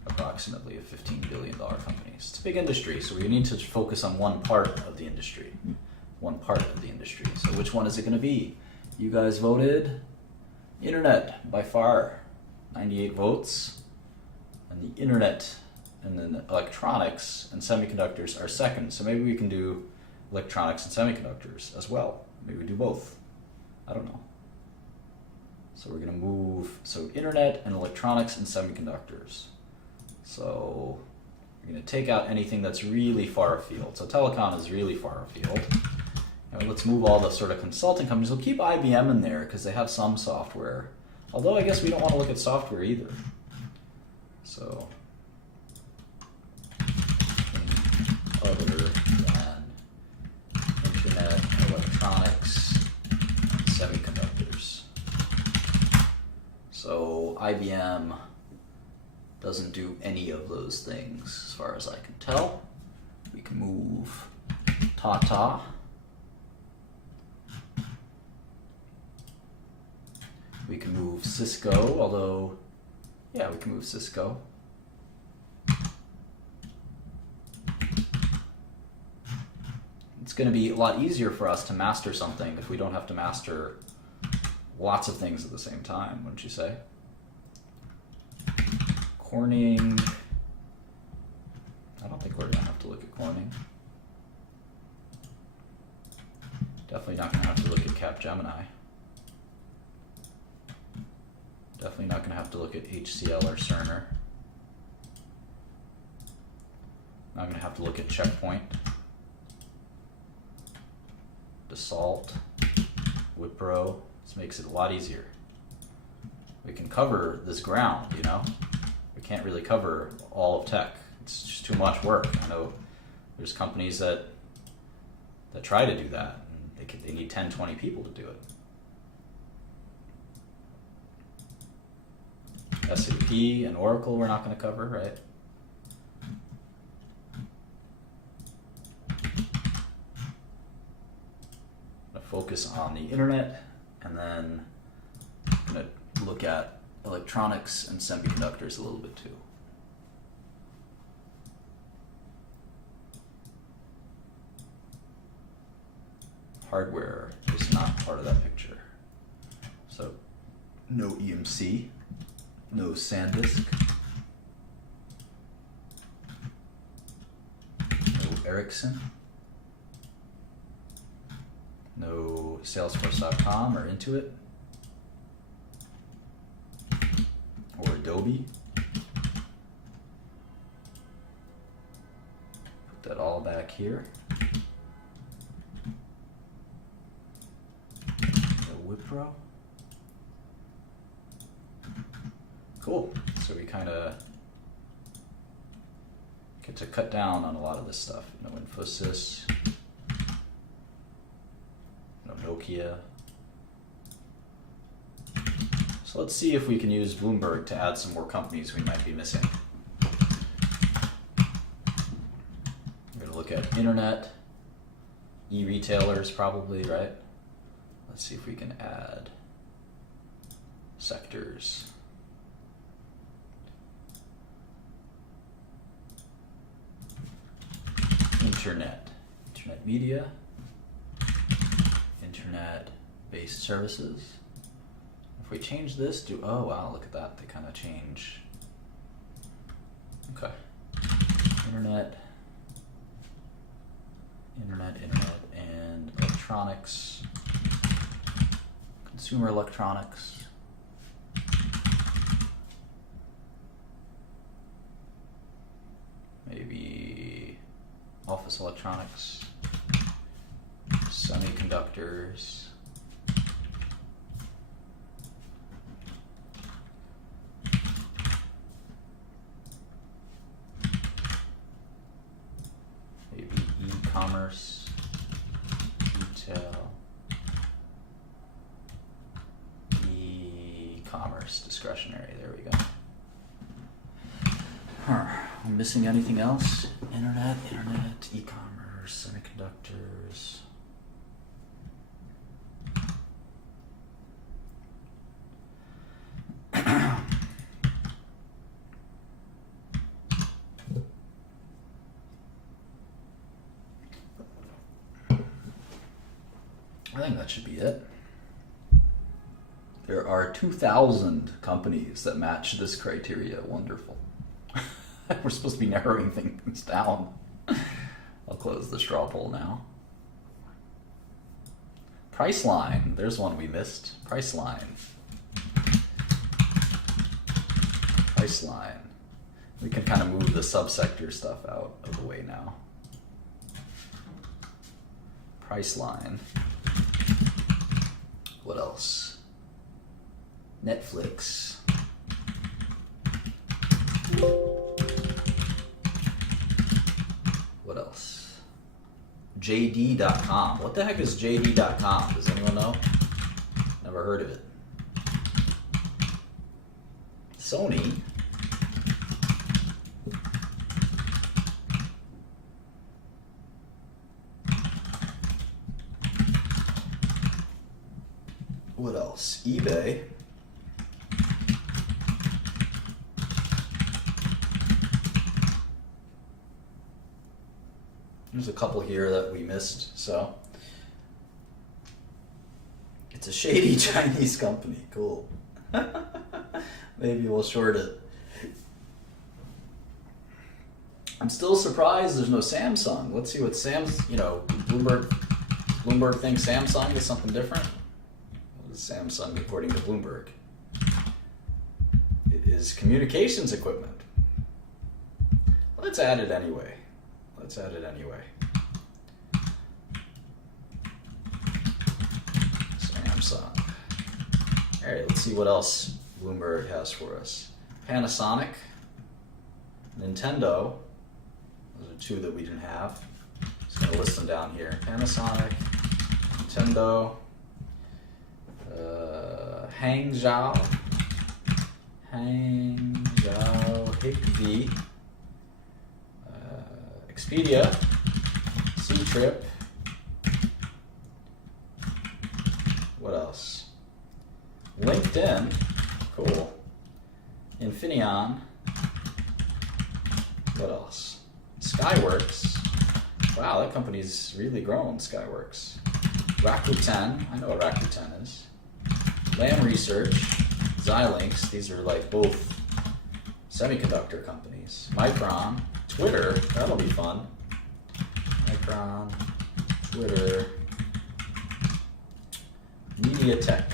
Approximately a $15 billion company. It's a big industry, so we need to focus on one part of the industry. One part of the industry. So which one is it going to be? You guys voted internet by far, 98 votes. And the internet and then electronics and semiconductors are second. So maybe we can do electronics and semiconductors as well. Maybe we do both. I don't know. So we're going to move, so internet and electronics and semiconductors. So we're going to take out anything that's really far afield. So telecom is really far afield. And let's move all the sort of consulting companies. We'll keep IBM in there because they have some software. Although I guess we don't want to look at software either. So other than internet, electronics, and semiconductors. So IBM doesn't do any of those things as far as I can tell. We can move Tata. We can move Cisco, although, yeah, we can move Cisco. It's going to be a lot easier for us to master something if we don't have to master lots of things at the same time, wouldn't you say? Corning. I don't think we're going to have to look at Corning. Definitely not going to have to look at Capgemini. Definitely not going to have to look at HCL or Cerner. Not going to have to look at Checkpoint. Dassault. Wipro. This makes it a lot easier. We can cover this ground, you know? We can't really cover all of tech. It's just too much work. I know there's companies that try to do that. And they need 10, 20 people to do it. SAP and Oracle we're not going to cover, right? I'm going to focus on the internet, and then I'm going to look at electronics and semiconductors a little bit too. Hardware is not part of that picture. So no EMC. No SanDisk. No Ericsson. No Salesforce.com or Intuit. Or Adobe. Put that all back here. Pro. Cool. So we kind of get to cut down on a lot of this stuff. No Infosys, no Nokia. So let's see if we can use Bloomberg to add some more companies we might be missing. We're going to look at internet, e-retailers probably, right? Let's see if we can add sectors. Internet media, internet-based services. If we change this to, oh wow, look at that, they kind of change. Okay. Internet, and electronics, consumer electronics. Maybe office electronics, semiconductors, maybe e-commerce, retail, e-commerce, discretionary, there we go. I'm missing anything else? Internet, e-commerce, semiconductors. I think that should be it. There are 2,000 companies that match this criteria. Wonderful. We're supposed to be narrowing things down. I'll close the straw poll now. Priceline. There's one we missed. Priceline. We can kind of move the subsector stuff out of the way now. Priceline. What else? Netflix. What else? JD.com. What the heck is JD.com? Does anyone know? Never heard of it. Sony. What else? eBay. There's a couple here that we missed, so. It's a shady Chinese company. Cool. Maybe we'll short it. I'm still surprised there's no Samsung. Let's see what Bloomberg thinks Samsung is something different. What is Samsung according to Bloomberg? It is communications equipment. Let's add it anyway. Samsung. All right, let's see what else Bloomberg has for us. Panasonic, Nintendo. Those are two that we didn't have. Just gonna list them down here. Panasonic, Nintendo, Hangzhou, Hikvi, Expedia, C-Trip. What else? LinkedIn. Cool. Infineon. What else? Skyworks. Wow, that company's really grown, Skyworks. Rakuten. I know what Rakuten is. Lam Research. Xilinx. These are like both semiconductor companies. Micron. Twitter. That'll be fun. Micron. Twitter. MediaTek.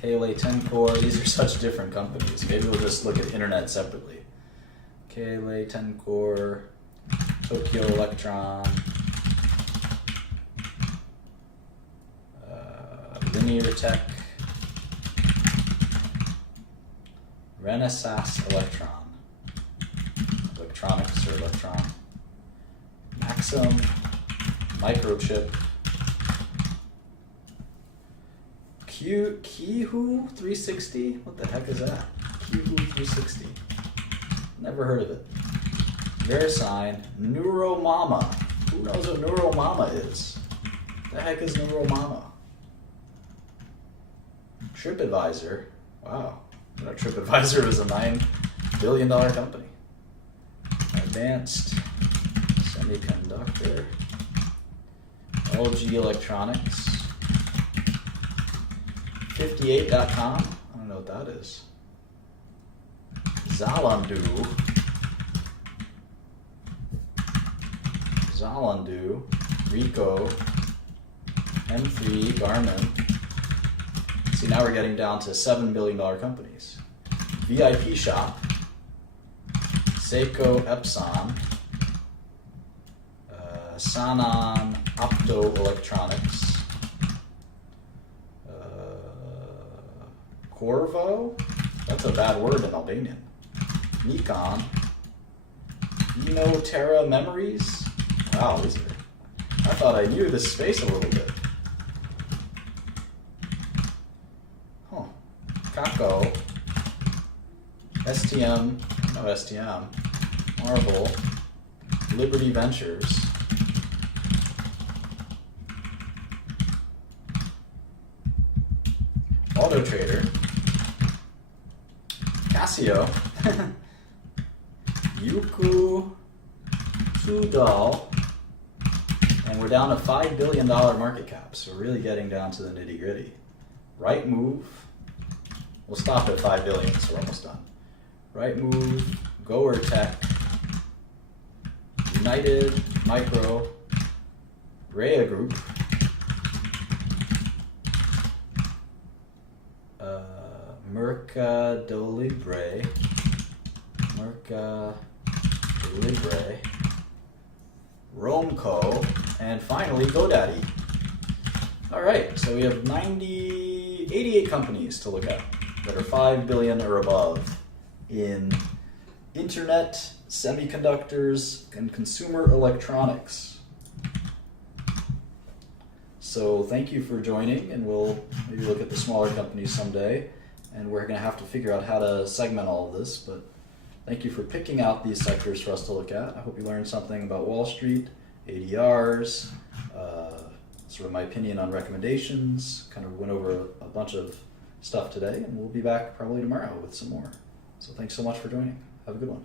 KLA Tencor, these are such different companies. Maybe we'll just look at internet separately. KLA Tencor, Tokyo Electron, Premier Tech, Renaissance Electronics or Electron, Maxim, Microchip, Kihu 360? What the heck is that? Kihu 360. Never heard of it. VeriSign, Neuromama. Who knows what Neuromama is? The heck is Neuromama? TripAdvisor. Wow. You know, TripAdvisor is a $9 billion company. Advanced Semiconductor. LG Electronics. 58.com. I don't know what that is. Zalando, Ricoh, M3, Garmin. See, now we're getting down to $7 billion companies. VIP Shop, Seiko, Epson, Sanan Opto Electronics, Corvo, that's a bad word in Albanian. Nikon, Terra Memories. Wow, I thought I knew this space a little bit. Huh. Kako, STM, Marvel, Liberty Ventures, Auto Trader, Casio, Yuku, Sudal, and we're down to $5 billion market cap, so we're really getting down to the nitty gritty. Rightmove, we'll stop at 5 billion, so we're almost done. Rightmove, Goer Tech, United Micro, Rhea Group, Mercadolibre, Romco, and finally GoDaddy. All right, so we have 88 companies to look at that are 5 billion or above in internet, semiconductors, and consumer electronics. So thank you for joining, and we'll maybe look at the smaller companies someday, and we're going to have to figure out how to segment all of this, but thank you for picking out these sectors for us to look at. I hope you learned something about Wall Street, ADRs, sort of my opinion on recommendations, kind of went over a bunch of stuff today, and we'll be back probably tomorrow with some more. So thanks so much for joining. Have a good one.